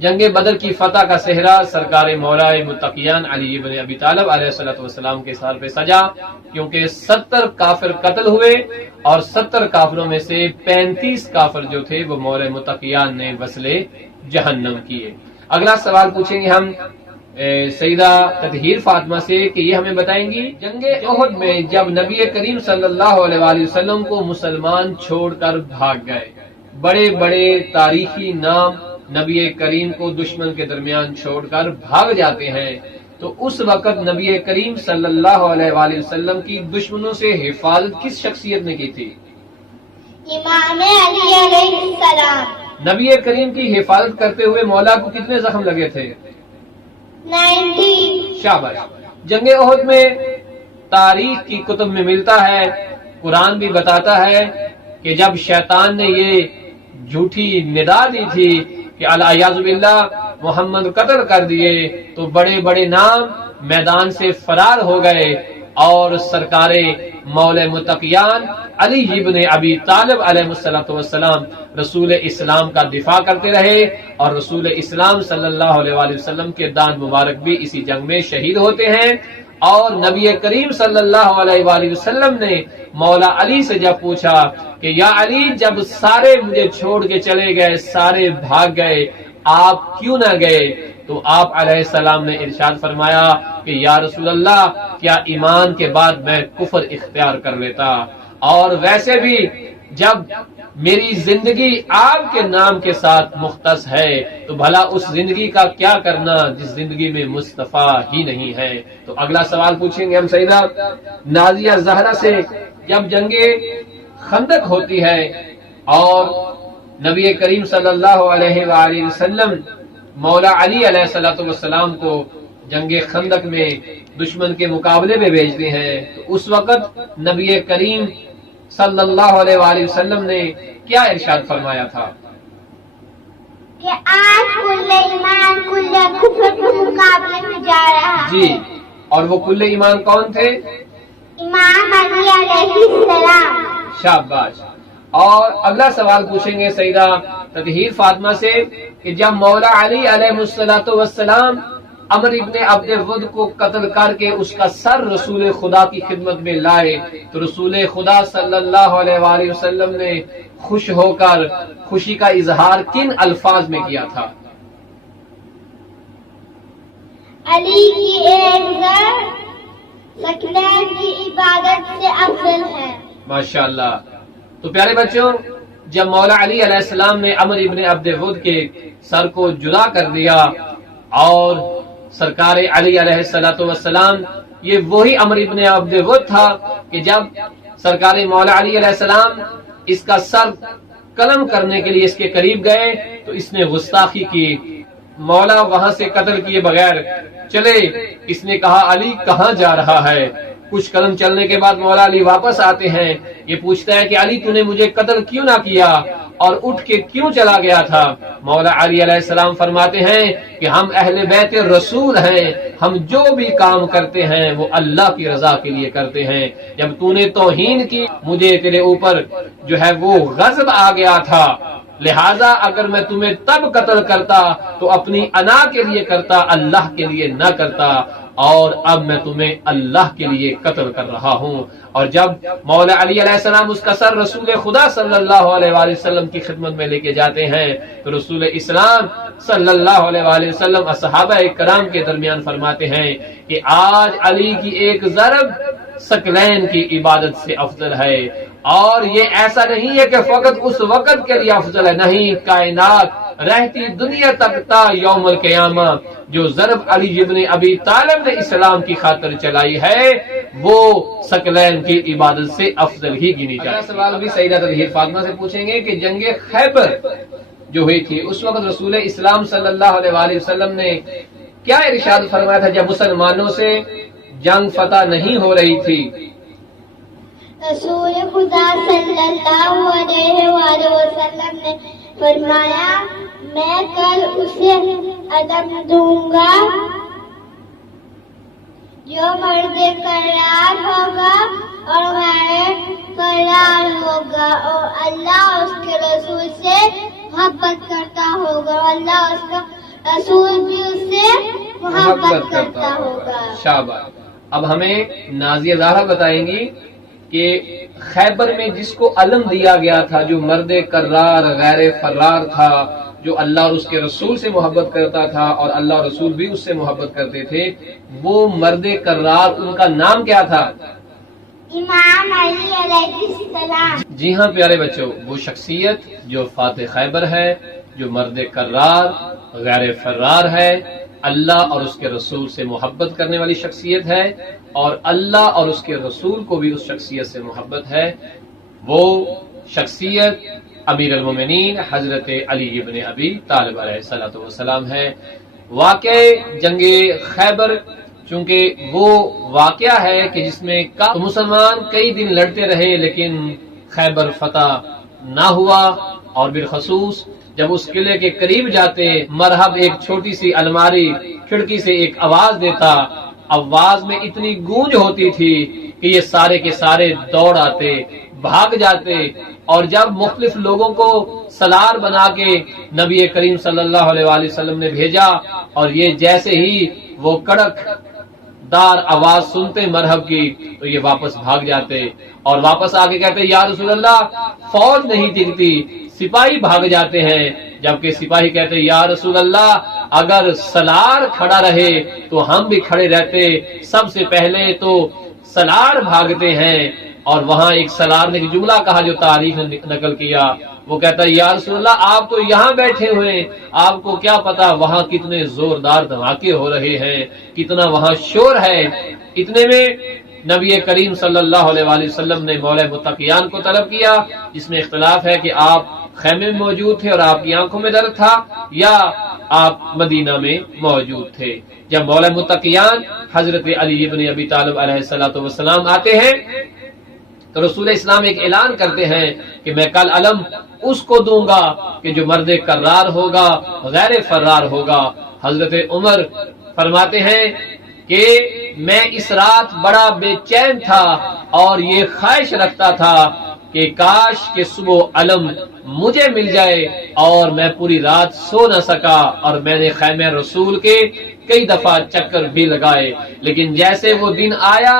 جنگ بدر کی فتح کا صحرا سرکار مولا متقیان علی ابن ابی طالب علیہ السلام کے سر پہ سجا، کیونکہ 70 کافر قتل ہوئے اور 70 کافروں میں سے 35 کافر جو تھے وہ مولا متقیان نے وصلے جہنم کیے۔ اگلا سوال پوچھیں گے ہم سیدہ تطہیر فاطمہ سے کہ یہ ہمیں بتائیں گی جنگ احد میں جب نبی کریم صلی اللہ علیہ وآلہ وسلم کو مسلمان چھوڑ کر بھاگ گئے، بڑے بڑے تاریخی نام نبی کریم کو دشمن کے درمیان چھوڑ کر بھاگ جاتے ہیں، تو اس وقت نبی کریم صلی اللہ علیہ وآلہ وسلم کی دشمنوں سے حفاظت کس شخصیت نے کی تھی؟ امام علی علیہ السلام۔ نبی کریم کی حفاظت کرتے ہوئے مولا کو کتنے زخم لگے تھے؟ 90۔ شاباش۔ جنگ احد میں تاریخ کی کتب میں ملتا ہے، قرآن بھی بتاتا ہے کہ جب شیطان نے یہ جھوٹی ندا دی تھی کہ الیاذ باللہ محمد قتل کر دیے، تو بڑے بڑے نام میدان سے فرار ہو گئے، اور سرکار مولا متقیان علی ابن ابی طالب علیہ السلام رسول اسلام کا دفاع کرتے رہے، اور رسول اسلام صلی اللہ علیہ وآلہ وسلم کے دان مبارک بھی اسی جنگ میں شہید ہوتے ہیں۔ اور نبی کریم صلی اللہ علیہ وآلہ وسلم نے مولا علی سے جب پوچھا کہ یا علی، جب سارے مجھے چھوڑ کے چلے گئے، سارے بھاگ گئے، آپ کیوں نہ گئے؟ تو آپ علیہ السلام نے ارشاد فرمایا کہ یا رسول اللہ، کیا ایمان کے بعد میں کفر اختیار کر لیتا؟ اور ویسے بھی جب میری زندگی آپ کے نام کے ساتھ مختص ہے، تو بھلا اس زندگی کا کیا کرنا جس زندگی میں مصطفیٰ ہی نہیں ہے؟ تو اگلا سوال پوچھیں گے ہم سیدہ نازیہ زہرا سے، جب جنگ خندق ہوتی ہے اور نبی کریم صلی اللہ علیہ وآلہ وسلم مولا علی علیہ السلام کو جنگ خندق میں دشمن کے مقابلے میں بھیجتے ہیں، تو اس وقت نبی کریم صلی اللہ علیہ وآلہ وسلم نے کیا ارشاد فرمایا تھا؟ کہ آج کل ایمان کل کفر کے مقابلے میں جا رہا ہے۔ جی، اور وہ کل ایمان کون تھے؟ امام علی علیہ السلام۔ شاباش۔ اور اگلا سوال پوچھیں گے سیدہ تطہیر فاطمہ سے کہ جب مولا علی علیہ السلام عمر ابن عبد ود کو قتل کر کے اس کا سر رسول خدا کی خدمت میں لائے، تو رسول خدا صلی اللہ علیہ وآلہ وسلم نے خوش ہو کر خوشی کا اظہار کن الفاظ میں کیا تھا؟ علی کی ایک زر سکینہ کی عبادت سے افضل ہے۔ ماشاءاللہ۔ تو پیارے بچوں، جب مولا علی علیہ السلام نے عمر ابن عبد ود کے سر کو جدا کر دیا، اور سرکار علی علیہ السلام، یہ وہی عمر ابن عبد ود تھا کہ جب سرکار مولا علی علیہ السلام اس کا سر قلم کرنے کے لیے اس کے قریب گئے تو اس نے گستاخی کی، مولا وہاں سے قتل کیے بغیر چلے، اس نے کہا علی کہاں جا رہا ہے؟ کچھ قدم چلنے کے بعد مولا علی واپس آتے ہیں، یہ پوچھتا ہے کہ علی تو نے مجھے قتل کیوں نہ کیا اور اٹھ کے کیوں چلا گیا تھا؟ مولا علی علیہ السلام فرماتے ہیں کہ ہم اہل بیت رسول ہیں، ہم جو بھی کام کرتے ہیں وہ اللہ کی رضا کے لیے کرتے ہیں، جب تو نے توہین کی مجھے تیرے اوپر جو ہے وہ غضب آ گیا تھا، لہذا اگر میں تمہیں تب قتل کرتا تو اپنی انا کے لیے کرتا، اللہ کے لیے نہ کرتا، اور اب میں تمہیں اللہ کے لیے قتل کر رہا ہوں۔ اور جب مولا علی علیہ السلام اس کا سر رسول خدا صلی اللہ علیہ وآلہ وسلم کی خدمت میں لے کے جاتے ہیں تو رسول اسلام صلی اللہ علیہ وآلہ وسلم صحابہ کرام کے درمیان فرماتے ہیں کہ آج علی کی ایک ضرب ثقلین کی عبادت سے افضل ہے، اور یہ ایسا نہیں ہے کہ فقط اس وقت کے لیے افضل ہے، نہیں، کائنات رہتی دنیا تک تا یوم القیامہ جو ضرب علی ابن ابی طالب نے اسلام کی خاطر چلائی ہے وہ ثقلین کی عبادت سے افضل ہی گنی جائے۔ اگلا سوال بھی سیدہ تطہیر فاطمہ سے پوچھیں گے کہ جنگ خیبر جو ہوئی تھی اس وقت رسول اسلام صلی اللہ علیہ وآلہ وسلم نے کیا ارشاد فرمایا تھا جب مسلمانوں سے جنگ فتح نہیں ہو رہی تھی؟ رسول خدا صلی اللہ علیہ وآلہ وسلم نے فرمایا میں کل اسے عدم دوں گا جو مرد کرار ہوگا اور غیر کرار ہوگا، اور اللہ اس کے رسول سے محبت کرتا ہوگا اور اللہ اس کا رسول بھی اس سے محبت کرتا ہوگا۔ شاباش۔ اب ہمیں نازیہ زہرا بتائیں گی کہ خیبر میں جس کو علم دیا گیا تھا جو مرد کرار غیر فرار تھا، جو اللہ اور اس کے رسول سے محبت کرتا تھا اور اللہ اور رسول بھی اس سے محبت کرتے تھے، وہ مرد کرار ان کا نام کیا تھا؟ امام علی علیہ السلام۔ جی ہاں پیارے بچوں، وہ شخصیت جو فاتح خیبر ہے، جو مرد کرار غیر فرار ہے، اللہ اور اس کے رسول سے محبت کرنے والی شخصیت ہے، اور اللہ اور اس کے رسول کو بھی اس شخصیت سے محبت ہے، وہ شخصیت امیر المومنین حضرت علی ابن ابی طالب علیہ السلام ہے۔ واقع جنگ خیبر چونکہ وہ واقعہ ہے کہ جس میں مسلمان کئی دن لڑتے رہے لیکن خیبر فتح نہ ہوا، اور بالخصوص جب اس قلعے کے قریب جاتے مرحب ایک چھوٹی سی الماری کھڑکی سے ایک آواز دیتا، آواز میں اتنی گونج ہوتی تھی کہ یہ سارے کے سارے دوڑ آتے، بھاگ جاتے، اور جب مختلف لوگوں کو سالار بنا کے نبی کریم صلی اللہ علیہ وآلہ وسلم نے بھیجا، اور یہ جیسے ہی وہ کڑک دار آواز سنتے مرحب کی تو یہ واپس بھاگ جاتے، اور واپس آ کے کہتے یا رسول اللہ فوج نہیں ٹکتی، سپاہی بھاگ جاتے ہیں، جبکہ سپاہی کہتے یا رسول اللہ اگر سالار کھڑا رہے تو ہم بھی کھڑے رہتے، سب سے پہلے تو سالار بھاگتے ہیں۔ اور وہاں ایک سالار نے ایک جملہ کہا جو تاریخ نے نقل کیا، وہ کہتا ہے یا رسول اللہ آپ تو یہاں بیٹھے ہوئے، آپ کو کیا پتا وہاں کتنے زوردار دھماکے ہو رہے ہیں، کتنا وہاں شور ہے۔ اتنے میں نبی کریم صلی اللہ علیہ وآلہ وسلم نے مولا متقیان کو طلب کیا، جس میں اختلاف ہے کہ آپ خیمے میں موجود تھے اور آپ کی آنکھوں میں درد تھا، یا آپ مدینہ میں موجود تھے۔ جب مولا متقیان حضرت علی ابن ابی طالب علیہ السلام آتے ہیں تو رسول اسلام ایک اعلان کرتے ہیں کہ میں کل علم اس کو دوں گا کہ جو مرد کرار ہوگا غیر فرار ہوگا۔ حضرت عمر فرماتے ہیں کہ میں اس رات بڑا بے چین تھا اور یہ خواہش رکھتا تھا کہ کاش کہ صبح علم مجھے مل جائے، اور میں پوری رات سو نہ سکا، اور میں نے خیمہ رسول کے کئی دفعہ چکر بھی لگائے، لیکن جیسے وہ دن آیا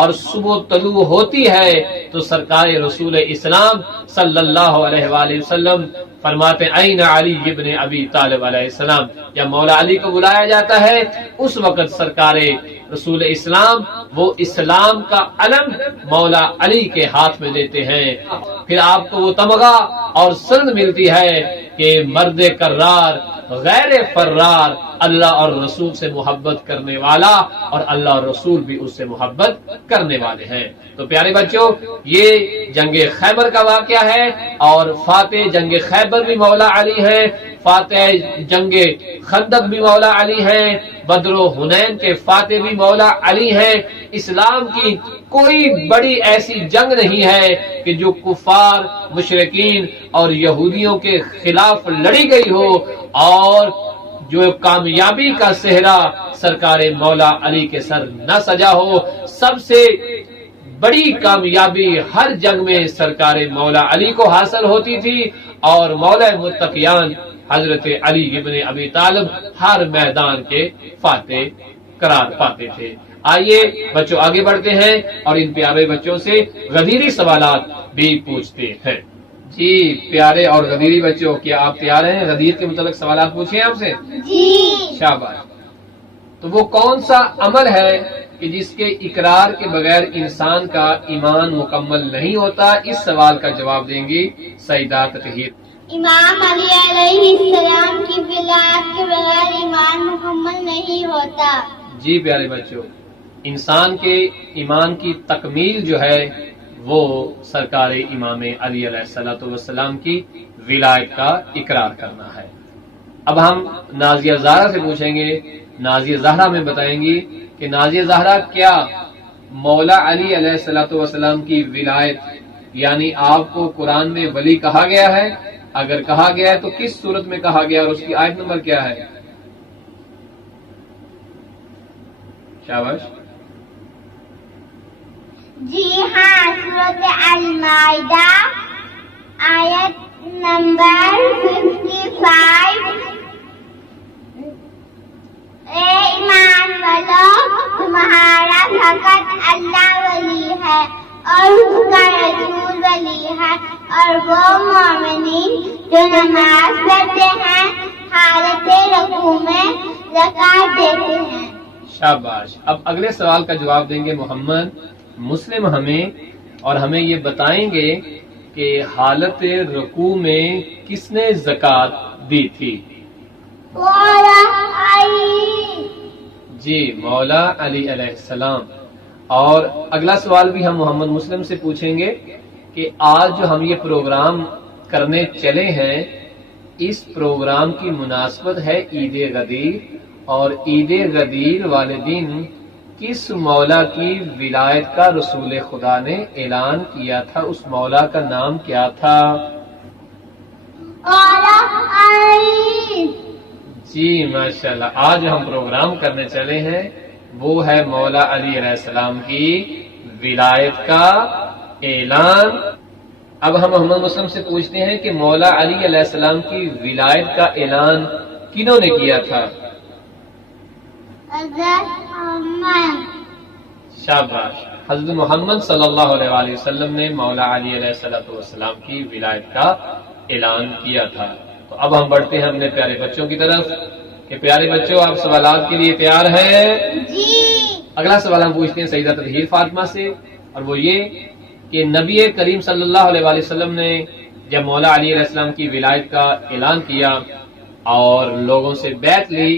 اور صبح طلوع ہوتی ہے تو سرکار رسول اسلام صلی اللہ علیہ وآلہ وسلم فرماتے این علی ابن ابی طالب علیہ السلام۔ جب مولا علی کو بلایا جاتا ہے اس وقت سرکار رسول اسلام وہ اسلام کا علم مولا علی کے ہاتھ میں دیتے ہیں، پھر آپ کو وہ تمغہ اور سند ملتی ہے کہ مرد کرار غیر فرار، اللہ اور رسول سے محبت کرنے والا، اور اللہ اور رسول بھی اس سے محبت کرنے والے ہیں۔ تو پیارے بچوں یہ جنگ خیبر کا واقعہ ہے، اور فاتح جنگ خیبر بھی مولا علی ہے، فاتح جنگ خندق بھی مولا علی ہے، بدر و حنین کے فاتح بھی مولا علی ہے۔ اسلام کی کوئی بڑی ایسی جنگ نہیں ہے کہ جو کفار مشرکین اور یہودیوں کے خلاف لڑی گئی ہو اور جو کامیابی کا صحرا سرکار مولا علی کے سر نہ سجا ہو۔ سب سے بڑی کامیابی ہر جنگ میں سرکار مولا علی کو حاصل ہوتی تھی، اور مولا متقیان حضرت علی ابن ابی طالب ہر میدان کے فاتح قرار پاتے تھے۔ آئیے بچوں آگے بڑھتے ہیں اور ان پیارے بچوں سے غدیری سوالات بھی پوچھتے ہیں۔ جی پیارے اور غدیری بچوں، کیا آپ تیار ہیں غدیر کے متعلق سوالات پوچھیں آپ سے؟ جی شاباش۔ تو وہ کون سا عمل ہے کہ جس کے اقرار کے بغیر انسان کا ایمان مکمل نہیں ہوتا؟ اس سوال کا جواب دیں گی سیدہ تطہیر۔ امام علی علیہ السلام کی ولایت کے بغیر ایمان مکمل نہیں ہوتا۔ جی پیارے بچوں، انسان کے ایمان کی تکمیل جو ہے وہ سرکار امام علی علیہ السلام کی ولایت کا اقرار کرنا ہے۔ اب ہم نازیہ زہرا سے پوچھیں گے، نازیہ زہرا میں بتائیں گی کہ نازیہ زہرا کیا مولا علی علیہ السلام کی ولایت یعنی آپ کو قرآن میں ولی کہا گیا ہے؟ اگر کہا گیا ہے تو کس صورت میں کہا گیا اور اس کی آیت نمبر کیا ہے؟ شاباش۔ جی ہاں، سورۃ المائدہ آیت نمبر 55۔ اے ایمان والو، تمہارا فقط اللہ ولی ہے اور اس کا رسول ولی ہے، اور وہ مومنین جو نماز پڑھتے ہیں، حالت رکوع میں زکوٰۃ دیتے ہیں۔ شاباش۔ اب اگلے سوال کا جواب دیں گے محمد مسلم ہمیں، اور ہمیں یہ بتائیں گے کہ حالت رکوع میں کس نے زکوٰۃ دی تھی؟ مولا علی، جی مولا علی علیہ السلام۔ اور اگلا سوال بھی ہم محمد مسلم سے پوچھیں گے کہ آج جو ہم یہ پروگرام کرنے چلے ہیں، اس پروگرام کی مناسبت ہے عید غدیر، اور عید غدیر والے دن کس مولا کی ولایت کا رسول خدا نے اعلان کیا تھا؟ اس مولا کا نام کیا تھا؟ مولا علی۔ جی ماشاءاللہ، آج ہم پروگرام کرنے چلے ہیں وہ ہے مولا علی علیہ السلام کی ولایت کا اعلان۔ اب ہم محمد مسلم سے پوچھتے ہیں کہ مولا علی علیہ السلام کی ولایت کا اعلان کنہوں نے کیا تھا؟ حضرت محمد۔ شاباش، حضرت محمد صلی اللہ علیہ وآلہ وسلم نے مولا علی علیہ السلام کی ولایت کا اعلان کیا تھا۔ تو اب ہم بڑھتے ہیں اپنے پیارے بچوں کی طرف کہ پیارے بچوں، آپ سوالات کے لیے تیار ہیں؟ جی۔ اگلا سوال ہم پوچھتے ہیں سیدہ تطہیر فاطمہ سے، اور وہ یہ کہ نبی کریم صلی اللہ علیہ وآلہ وسلم نے جب مولا علی علیہ السلام کی ولایت کا اعلان کیا اور لوگوں سے بیعت لی،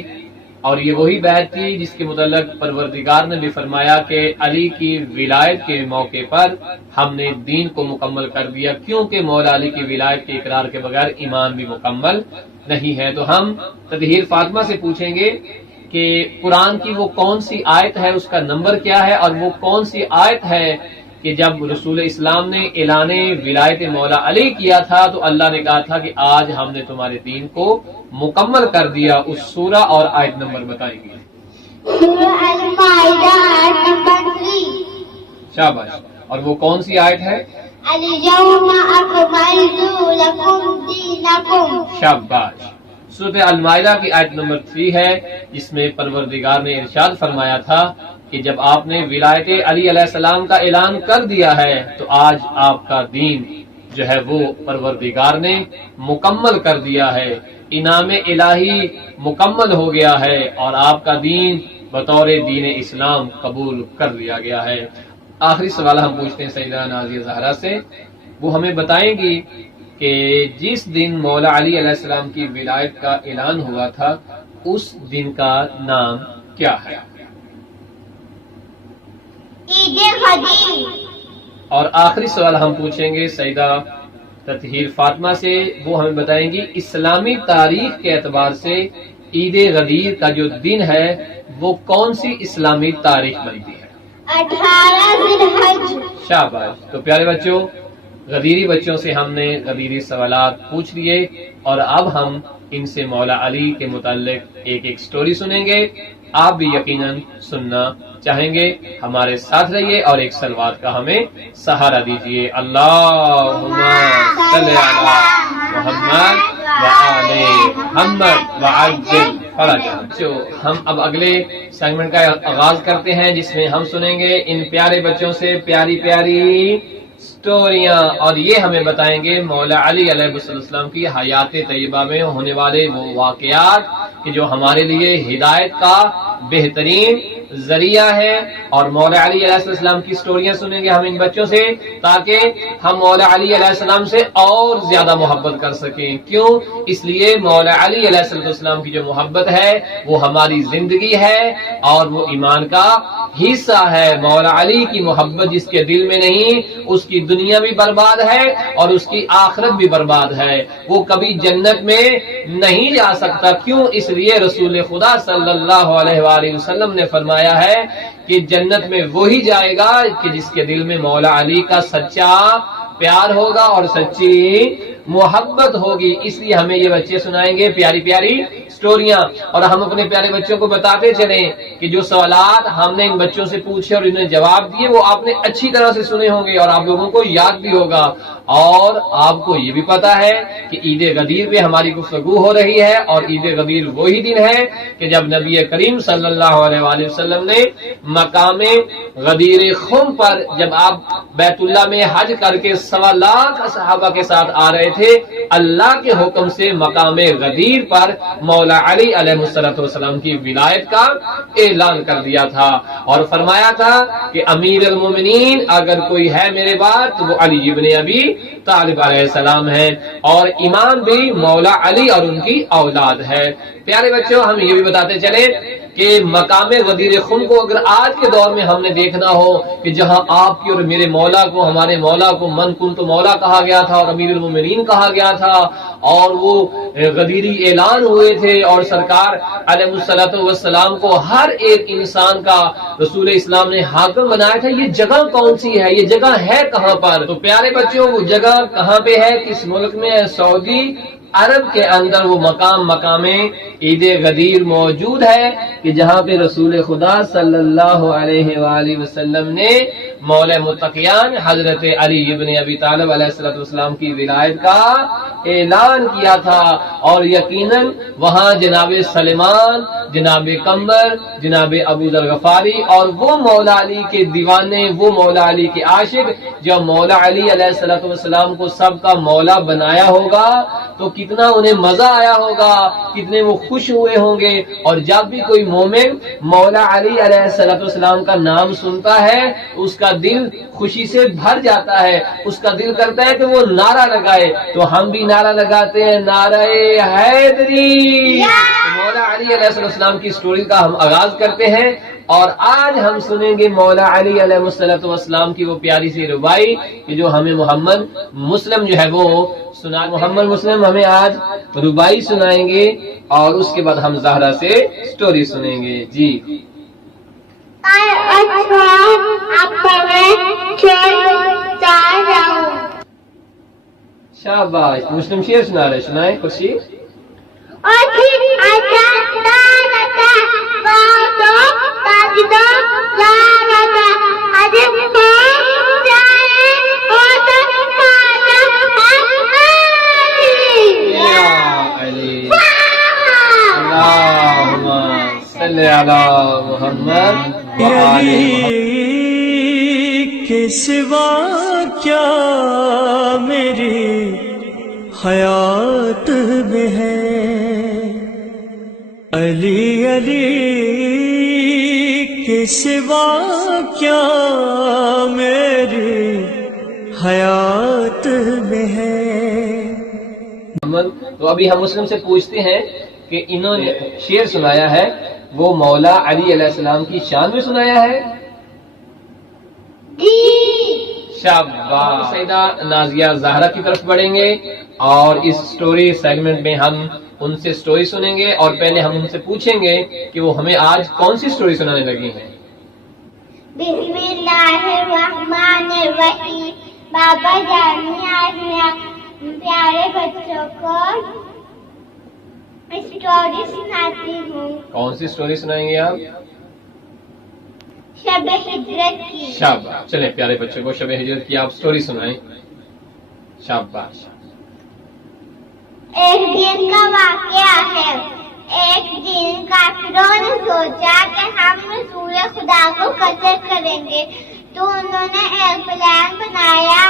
اور یہ وہی بیعت تھی جس کے متعلق پروردگار نے بھی فرمایا کہ علی کی ولایت کے موقع پر ہم نے دین کو مکمل کر دیا، کیونکہ مولا علی کی ولایت کے اقرار کے بغیر ایمان بھی مکمل نہیں ہے۔ تو ہم تطہیر فاطمہ سے پوچھیں گے کہ قرآن کی وہ کون سی آیت ہے، اس کا نمبر کیا ہے، اور وہ کون سی آیت ہے کہ جب رسول اسلام نے اعلان ولایت مولا علی کیا تھا تو اللہ نے کہا تھا کہ آج ہم نے تمہارے دین کو مکمل کر دیا؟ اس سورہ اور آیت نمبر بتائیں گے؟ سورہ المائدہ آیت نمبر 3۔ شاباش، اور وہ کون سی آیت ہے؟ الیوم اکملت لکم دینکم۔ شاباش، سورہ المائدہ کی آیت نمبر 3 ہے، جس میں پروردگار نے ارشاد فرمایا تھا کہ جب آپ نے ولایت علی علیہ السلام کا اعلان کر دیا ہے تو آج آپ کا دین جو ہے وہ پروردگار نے مکمل کر دیا ہے، انعام الہی مکمل ہو گیا ہے، اور آپ کا دین بطور دین اسلام قبول کر لیا گیا ہے۔ آخری سوال ہم پوچھتے ہیں سیدہ نازیہ زہرا سے، وہ ہمیں بتائیں گی کہ جس دن مولا علی علیہ السلام کی ولایت کا اعلان ہوا تھا اس دن کا نام کیا ہے؟ عید غدیر۔ اور آخری سوال ہم پوچھیں گے سیدہ تطہیر فاطمہ سے، وہ ہمیں بتائیں گی اسلامی تاریخ کے اعتبار سے عید غدیر کا جو دن ہے وہ کون سی اسلامی تاریخ بنتی ہے؟ 18 ذی الحج۔ شاباش، تو پیارے بچوں، غدیری بچوں سے ہم نے غدیری سوالات پوچھ لیے، اور اب ہم ان سے مولا علی کے متعلق ایک ایک سٹوری سنیں گے۔ آپ بھی یقیناً سننا چاہیں گے، ہمارے ساتھ رہیے اور ایک صلوات کا ہمیں سہارا دیجیے۔ اللہم صلی علی محمد وآل محمد وعجل فرجهم۔ جو ہم اب اگلے سیگمنٹ کا آغاز کرتے ہیں جس میں ہم سنیں گے ان پیارے بچوں سے پیاری پیاری سٹوریاں، اور یہ ہمیں بتائیں گے مولا علی علیہ السلام کی حیات طیبہ میں ہونے والے وہ واقعات کہ جو ہمارے لیے ہدایت کا بہترین ذریعہ ہے، اور مولا علی علیہ السلام کی سٹوریاں سنیں گے ہم ان بچوں سے تاکہ ہم مولا علی علیہ السلام سے اور زیادہ محبت کر سکیں۔ کیوں؟ اس لیے مولا علی علیہ السلام کی جو محبت ہے وہ ہماری زندگی ہے اور وہ ایمان کا حصہ ہے۔ مولا علی کی محبت جس کے دل میں نہیں اس کی دنیا بھی برباد ہے اور اس کی آخرت بھی برباد ہے، وہ کبھی جنت میں نہیں جا سکتا۔ کیوں؟ اس لیے رسول خدا صلی اللہ علیہ وآلہ وسلم نے فرمایا ہے کہ جنت میں وہی جائے گا کہ جس کے دل میں مولا علی کا سچا پیار ہوگا اور سچی محبت ہوگی۔ اس لیے ہمیں یہ بچے سنائیں گے پیاری پیاری سٹوریاں، اور ہم اپنے پیارے بچوں کو بتاتے چلیں کہ جو سوالات ہم نے ان بچوں سے پوچھے اور انہیں جواب دیے وہ آپ نے اچھی طرح سے سنے ہوں گے اور آپ لوگوں کو یاد بھی ہوگا۔ اور آپ کو یہ بھی پتا ہے کہ عید غدیر پہ ہماری گفتگو ہو رہی ہے، اور عید غدیر وہی دن ہے کہ جب نبی کریم صلی اللہ علیہ وآلہ وسلم نے مقام غدیر خم پر جب آپ بیت اللہ میں حج کر کے 1.25 لاکھ صحابہ کے ساتھ آ رہے تھے، اللہ کے حکم سے مقام غدیر پر مولا علی علیہ السلام کی ولایت کا اعلان کر دیا تھا، اور فرمایا تھا کہ امیر المومنین اگر کوئی ہے میرے بعد تو وہ علی ابن ابی طالب علیہ السلام ہے، اور امام بھی مولا علی اور ان کی اولاد ہے۔ پیارے بچوں، ہم یہ بھی بتاتے چلیں کہ مقام غدیر خم کو اگر آج کے دور میں ہم نے دیکھنا ہو کہ جہاں آپ کی اور میرے مولا کو، ہمارے مولا کو من کنت مولا کہا گیا تھا اور امیر المومنین کہا گیا تھا، اور وہ غدیری اعلان ہوئے تھے، اور سرکار علیہ السلام کو ہر ایک انسان کا رسول اسلام نے حاکم بنایا تھا، یہ جگہ کون سی ہے، یہ جگہ ہے کہاں پر؟ تو پیارے بچوں، وہ جگہ کہاں پہ ہے، کس ملک میں ہے؟ سعودی عرب کے اندر وہ مقام عید غدیر موجود ہے کہ جہاں پہ رسول خدا صلی اللہ علیہ وآلہ وسلم نے مولا متقیان حضرت علی ابن ابی طالب علیہ السلام کی ولایت کا اعلان کیا تھا، اور یقیناً وہاں جناب سلیمان، جناب قمبر، جناب ابو ذر غفاری اور وہ مولا علی کے دیوانے، وہ مولا علی کے عاشق، جب مولا علی علیہ السلام کو سب کا مولا بنایا ہوگا تو کتنا انہیں مزہ آیا ہوگا، کتنے وہ خوش ہوئے ہوں گے۔ اور جب بھی کوئی مومن مولا علی علیہ السلام کا نام سنتا ہے اس کا دل خوشی سے بھر جاتا ہے، اس کا دل کرتا ہے کہ وہ نعرہ لگائے، تو ہم بھی نعرہ لگاتے ہیں، نعرہ حیدری۔ مولا علی علیہ السلام کی سٹوری کا ہم آغاز کرتے ہیں، اور آج ہم سنیں گے مولا علی علیہ السلام کی وہ پیاری سی ربائی کہ جو ہمیں محمد مسلم جو ہے وہ سنا۔ محمد مسلم ہمیں آج ربائی سنائیں گے، اور اس کے بعد ہم زہرا سے سٹوری سنیں گے۔ جی شاباش، مسلم شیر سنا رہے، سنائیں کچھ شیر۔ صلی علی محمد علی کے سوا کیا میری حیات میں ہے، علی علی کے سوا کیا میری حیات میں ہے۔ تو ابھی ہم مسلم سے پوچھتے ہیں کہ انہوں نے شعر سنایا ہے، وہ مولا علی علیہ السلام کی شان میں سنایا ہے؟ شاباش۔ سیدہ نازیہ زہرا کی طرف بڑھیں گے، اور اس سٹوری سیگمنٹ میں ہم ان سے سٹوری سنیں گے، اور پہلے ہم ان سے پوچھیں گے کہ وہ ہمیں آج کون سی سٹوری سنانے لگی ہیں۔ بسم اللہ الرحمن الرحیم۔ بابا جانی آج میں پیارے بچوں کو اسٹوری سناتی ہوں۔ کون سی سٹوری سنائیں گے آپ؟ شب ہجرت کی۔ شاباش، چلیں پیارے بچوں کو شب ہجرت کی آپ سٹوری سنائیں۔ شاباش۔ ایک دن کا واقعہ ہے۔ ایک دن کافروں نے سوچا کہ ہم رسول خدا کو قتل کریں گے، تو انہوں نے ایک پلان بنایا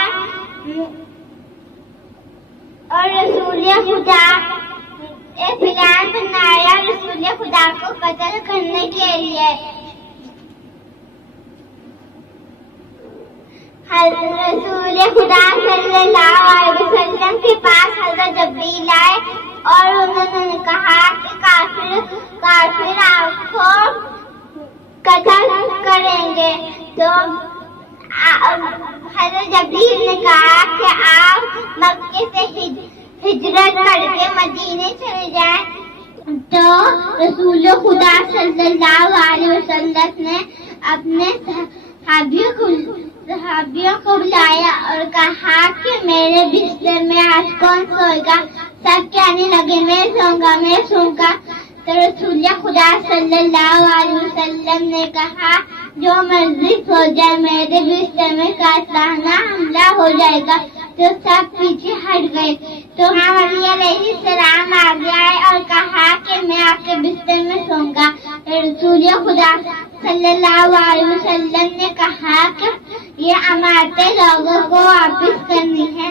اور رسول خدا کو قتل کرنے کے لیے۔ رسول خدا صلی اللہ علیہ وسلم کے پاس حضرت جبریل آئے اور انہوں نے کہا کہ کافر آپ کو قتل کریں گے، تو حضرت جبریل نے کہا کہ آپ مکے سے ہجرت کر کے مدینے چلے جائیں۔ تو رسول خدا صلی اللہ علیہ وسلم نے اپنے صحابیوں کو بلایا اور کہا کہ میرے بستر میں آج کون سوئے گا؟ سب کہنے لگے میں سوؤں گا۔ تو رسول خدا صلی اللہ علیہ وسلم نے کہا جو مرضی سو جائے، میرے بستر میں قاتلانہ حملہ ہو جائے گا۔ تو سب پیچھے ہٹ گئے۔ تو علی علیہ السلام آگے آئے اور کہا کہ میں آپ کے بستر میں سوؤں گا۔ رسول خدا صلی اللہ علیہ وسلم نے کہا کہ یہ امانتیں لوگوں کو واپس کرنی ہے۔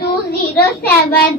207।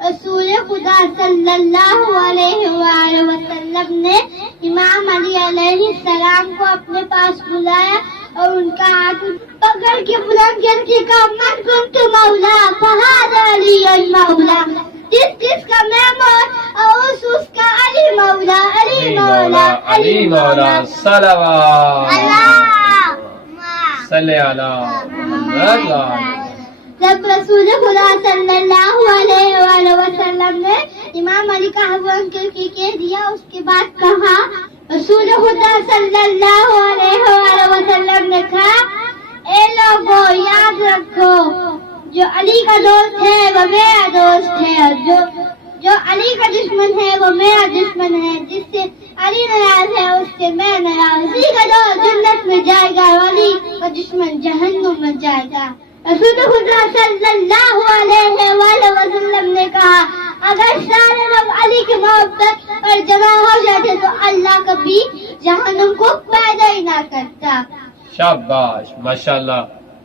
رسول خدا صلی اللہ علیہ وآلہ وسلم نے امام علی علیہ السلام کو اپنے پاس بلایا اور ان کا ہاتھ پکڑ کے بلند کر کے کہا من کنت مولا فہذا علی المولا، جس کا میں مولا اور اس کا علی مولا، علی مولا، علی مولا، صلوات صلی علی محمد۔ جب رسول خدا صلی اللہ علیہ وآلہ وسلم نے امام علی کا ہاتھ بلند کر کے کہہ دیا، اس کے بعد کہا رسول خدا صلی اللہ علیہ وآلہ وسلم نے کہا اے لوگوں یاد رکھو جو علی کا دوست ہے وہ میرا دوست ہے، اور جو علی کا دشمن ہے وہ میرا دشمن ہے، جس سے علی ناراض ہے اس سے میں ناراض، علی کا دوست جنت میں جائے گا اور علی کا دشمن جہنم میں جائے گا۔ رسول خدا صلی اللہ علیہ وآلہ وسلم نے کہا اگر سارے لوگ علی کی محبت پر جمع ہو جاتے تو اللہ کبھی جہنم کو پیدا ہی نہ کرتا۔ شاباش، ماشاءاللہ۔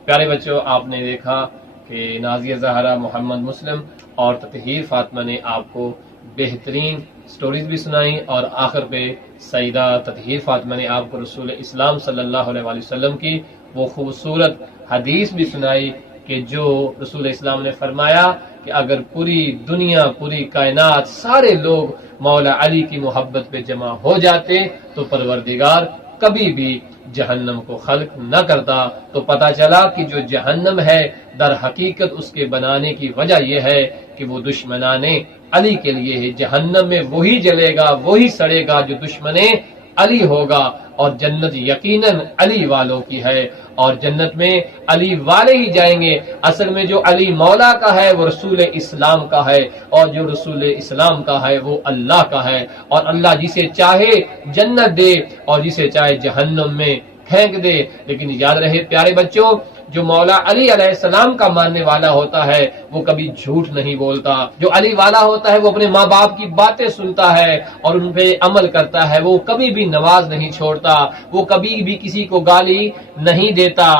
پیارے بچوں، آپ نے دیکھا کہ نازیہ زہرا، محمد مسلم اور تطہیر فاطمہ نے آپ کو بہترین سٹوریز بھی سنائی، اور آخر پہ سیدہ تطہیر فاطمہ نے آپ کو رسول اسلام صلی اللہ علیہ وآلہ وسلم کی وہ خوبصورت حدیث بھی سنائی کہ جو رسول اسلام نے فرمایا کہ اگر پوری دنیا، پوری کائنات، سارے لوگ مولا علی کی محبت پہ جمع ہو جاتے تو پروردگار کبھی بھی جہنم کو خلق نہ کرتا۔ تو پتا چلا کہ جو جہنم ہے در حقیقت اس کے بنانے کی وجہ یہ ہے کہ وہ دشمنان علی کے لیے ہے۔ جہنم میں وہی جلے گا، وہی سڑے گا جو دشمن علی ہوگا، اور جنت یقیناً علی والوں کی ہے، اور جنت میں علی والے ہی جائیں گے۔ اصل میں جو علی مولا کا ہے وہ رسول اسلام کا ہے، اور جو رسول اسلام کا ہے وہ اللہ کا ہے، اور اللہ جسے چاہے جنت دے اور جسے چاہے جہنم میں پھینک دے۔ لیکن یاد رہے پیارے بچوں، جو مولا علی علیہ السلام کا ماننے والا ہوتا ہے وہ کبھی جھوٹ نہیں بولتا، جو علی والا ہوتا ہے وہ اپنے ماں باپ کی باتیں سنتا ہے اور ان پہ عمل کرتا ہے، وہ کبھی بھی نماز نہیں چھوڑتا، وہ کبھی بھی کسی کو گالی نہیں دیتا،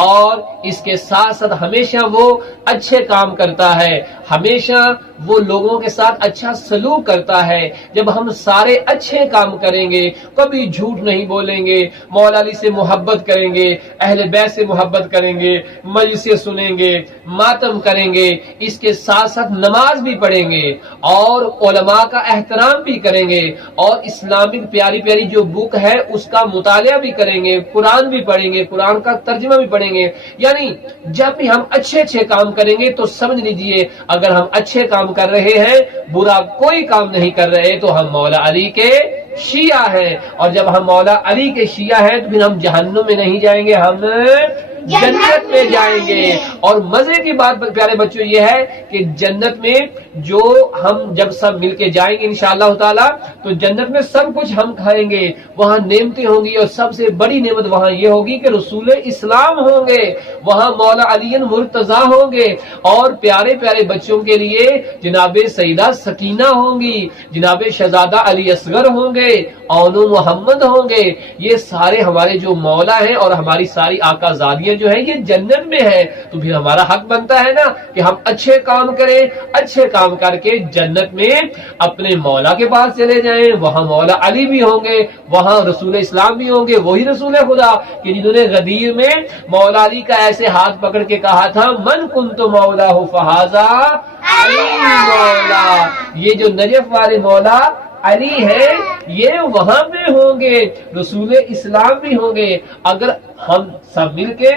اور اس کے ساتھ ساتھ ہمیشہ وہ اچھے کام کرتا ہے، ہمیشہ وہ لوگوں کے ساتھ اچھا سلوک کرتا ہے۔ جب ہم سارے اچھے کام کریں گے، کبھی جھوٹ نہیں بولیں گے، مولا علی سے محبت کریں گے، اہل بیت سے محبت کریں گے، مجلسیں سنیں گے، ماتم کریں گے، اس کے ساتھ ساتھ نماز بھی پڑھیں گے اور علماء کا احترام بھی کریں گے، اور اسلامک پیاری پیاری جو بک ہے اس کا مطالعہ بھی کریں گے، قرآن بھی پڑھیں گے، قرآن کا ترجمہ بھی پڑھیں گے۔ یعنی جب بھی ہم اچھے کام کریں گے تو سمجھ لیجئے اگر ہم اچھے کام کر رہے ہیں، برا کوئی کام نہیں کر رہے، تو ہم مولا علی کے شیعہ ہیں، اور جب ہم مولا علی کے شیعہ ہیں تو پھر ہم جہنم میں نہیں جائیں گے، ہم جنت میں جائیں گے۔ اور مزے کی بات پیارے بچوں یہ ہے کہ جنت میں جو ہم جب سب مل کے جائیں گے انشاءاللہ تعالی تو جنت میں سب کچھ ہم کھائیں گے، وہاں نعمتیں ہوں گی، اور سب سے بڑی نعمت وہاں یہ ہوگی کہ رسول اسلام ہوں گے، وہاں مولا علی مرتضیٰ ہوں گے، اور پیارے پیارے بچوں کے لیے جناب سیدہ سکینہ ہوں گی، جناب شہزادہ علی اصغر ہوں گے، اونو محمد ہوں گے۔ یہ سارے ہمارے جو مولا ہیں اور ہماری ساری آقا زادیاں جو ہے یہ جنت میں ہے، تو پھر ہمارا حق بنتا ہے نا کہ ہم اچھے کام کریں، اچھے کام کر کے جنت میں اپنے مولا کے پاس چلے جائیں، وہاں مولا علی بھی ہوں گے، وہاں رسول اسلام بھی ہوں گے، وہی رسول خدا کہ جنہوں نے غدیر میں مولا علی کا ایسے ہاتھ پکڑ کے کہا تھا من کنت مولا فہذا علی مولا۔ یہ جو نجف والے مولا علی ہے یہ وہاں پہ ہوں گے، رسول اسلام بھی ہوں گے۔ اگر ہم سب مل کے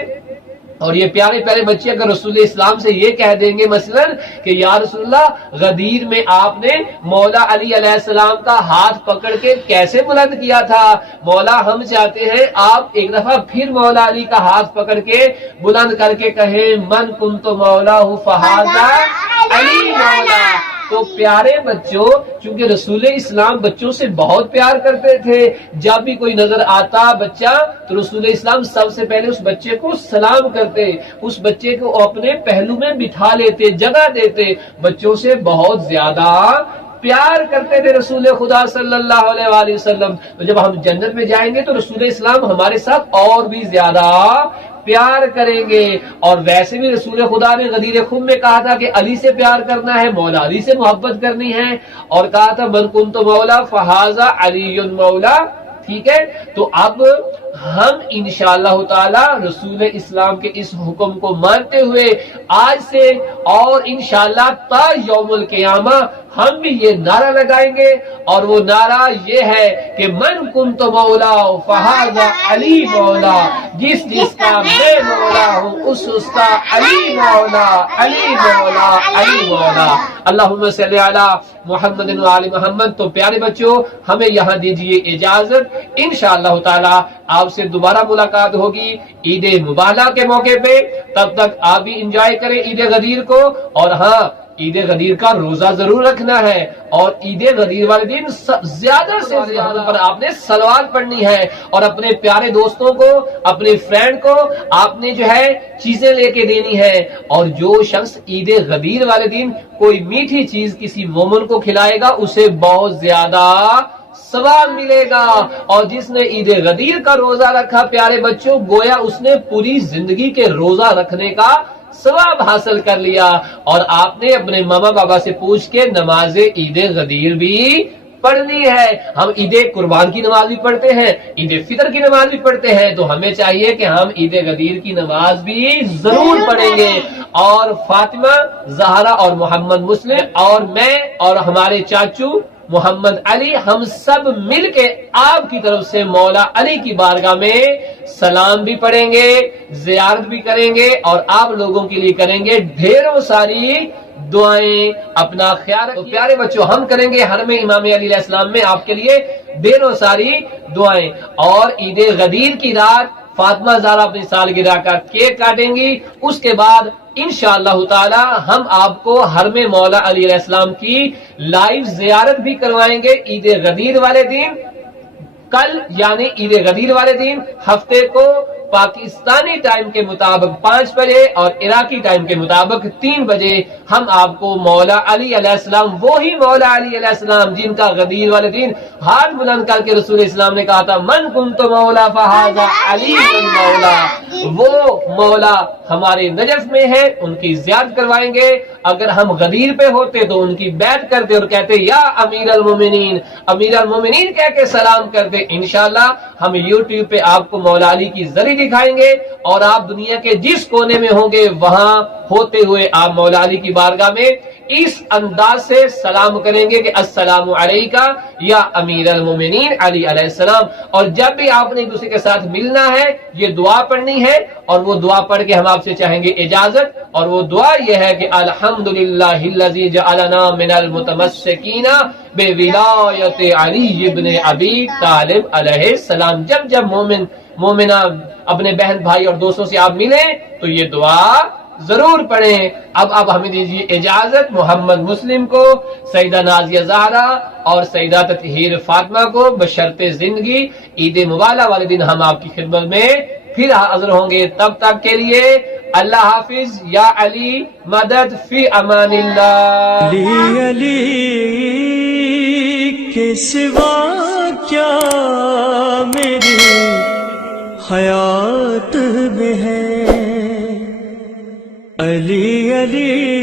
اور یہ پیارے پیارے بچے اگر رسول اسلام سے یہ کہہ دیں گے مثلا کہ یا رسول اللہ غدیر میں آپ نے مولا علی علیہ السلام کا ہاتھ پکڑ کے کیسے بلند کیا تھا، مولا ہم چاہتے ہیں آپ ایک دفعہ پھر مولا علی کا ہاتھ پکڑ کے بلند کر کے کہیں من کنت مولا فہذا علی مولا۔ تو پیارے بچوں، چونکہ رسول اسلام بچوں سے بہت پیار کرتے تھے، جب بھی کوئی نظر آتا بچہ تو رسول اسلام سب سے پہلے اس بچے کو سلام کرتے، اس بچے کو اپنے پہلو میں بٹھا لیتے، جگہ دیتے، بچوں سے بہت زیادہ پیار کرتے تھے رسول خدا صلی اللہ علیہ وآلہ وسلم۔ تو جب ہم جنت میں جائیں گے تو رسول اسلام ہمارے ساتھ اور بھی زیادہ پیار کریں گے. اور ویسے بھی رسول خدا نے غدیر خم میں کہا تھا کہ علی سے پیار کرنا ہے, مولا علی سے محبت کرنی ہے, اور کہا تھا من کنت مولا فہذا علی مولا. ٹھیک ہے, تو اب ہم انشاءاللہ تعالی رسول اسلام کے اس حکم کو مانتے ہوئے آج سے اور انشاءاللہ تا یوم القیامہ ہم بھی یہ نعرہ لگائیں گے, اور وہ نعرہ یہ ہے کہ من کنت مولا فہذا علی مولا, جس کا میں مولا ہوں اس کا علی مولا, علی مولا, علی مولا. اللہم صلی علی محمد و آل محمد. تو پیارے بچوں, ہمیں یہاں دیجیے اجازت, انشاءاللہ تعالی آپ سے دوبارہ ملاقات ہوگی عید مبارک کے موقع پہ. تب تک آپ بھی انجوائے کریں عید غدیر کو, اور ہاں عید غدیر کا روزہ ضرور رکھنا ہے, اور عید غدیر والے دن زیادہ سے زیادہ پر آپ نے صلوات پڑھنی ہے, اور اپنے پیارے دوستوں کو, اپنے فرینڈ کو آپ نے جو ہے چیزیں لے کے دینی ہے. اور جو شخص عید غدیر والے دن کوئی میٹھی چیز کسی مومن کو کھلائے گا اسے بہت زیادہ ثواب ملے گا, اور جس نے عید غدیر کا روزہ رکھا پیارے بچوں گویا اس نے پوری زندگی کے روزہ رکھنے کا ثواب حاصل کر لیا. اور آپ نے اپنے ماما بابا سے پوچھ کے نماز عید غدیر بھی پڑھنی ہے. ہم عید قربان کی نماز بھی پڑھتے ہیں, عید فطر کی نماز بھی پڑھتے ہیں, تو ہمیں چاہیے کہ ہم عید غدیر کی نماز بھی ضرور پڑھیں گے. اور فاطمہ زہرا اور محمد مسلم اور میں اور ہمارے چاچو محمد علی ہم سب مل کے آپ کی طرف سے مولا علی کی بارگاہ میں سلام بھی پڑھیں گے, زیارت بھی کریں گے, اور آپ لوگوں کے لیے کریں گے ڈھیروں ساری دعائیں. اپنا خیال رکھیں پیارے بچوں, ہم کریں گے حرم امام علی علیہ السلام میں آپ کے لیے ڈھیروں ساری دعائیں. اور عید غدیر کی رات فاطمہ زہرا اپنی سالگرہ کا کیک کاٹیں گی. اس کے بعد انشاءاللہ تعالی ہم آپ کو حرم مولا علی علیہ السلام کی لائیو زیارت بھی کروائیں گے عید غدیر والے دن. کل یعنی عید غدیر والے دن ہفتے کو پاکستانی ٹائم کے مطابق 5 بجے اور عراقی ٹائم کے مطابق 3 بجے ہم آپ کو مولا علی علیہ السلام, وہی مولا علی علیہ السلام جن کا غدیر والے دن ہاتھ بلند کر کے رسول اسلام نے کہا تھا من کنت مولا فہذا علی مولا, وہ مولا ہمارے نجف میں ہے, ان کی زیارت کروائیں گے. اگر ہم غدیر پہ ہوتے تو ان کی بیعت کرتے اور کہتے یا امیر المومنین, امیر المومنین کہہ کے سلام کرتے. انشاءاللہ ہم یوٹیوب پہ آپ کو مولا علی کی ذریعہ دکھائیں گے, اور آپ دنیا کے جس کونے میں ہوں گے وہاں ہوتے ہوئے آپ مولا علی کی بارگاہ میں اس انداز سے سلام کریں گے کہ السلام علیکہ یا امیر المومنین علی علیہ السلام. اور جب بھی آپ نے ایک دوسرے کے ساتھ ملنا ہے یہ دعا پڑھنی ہے, اور وہ دعا پڑھ کے ہم آپ سے چاہیں گے اجازت, اور وہ دعا یہ ہے کہ الحمدللہ الذی جعلنا من المتمسکین بولایت علی ابن ابی طالب علیہ السلام. جب مومنہ اپنے بہن بھائی اور دوستوں سے آپ ملیں تو یہ دعا ضرور پڑھیں. اب ہمیں دیجیے اجازت, محمد مسلم کو, سیدہ نازیہ زہرا اور سیدہ تطہیر فاطمہ کو بشرط زندگی عید مبارک والے دن ہم آپ کی خدمت میں پھر حاضر ہوں گے. تب تک کے لیے اللہ حافظ. یا علی مدد فی امان اللہ. علی کے سوا کیا میری حیات میں ہے, علی علی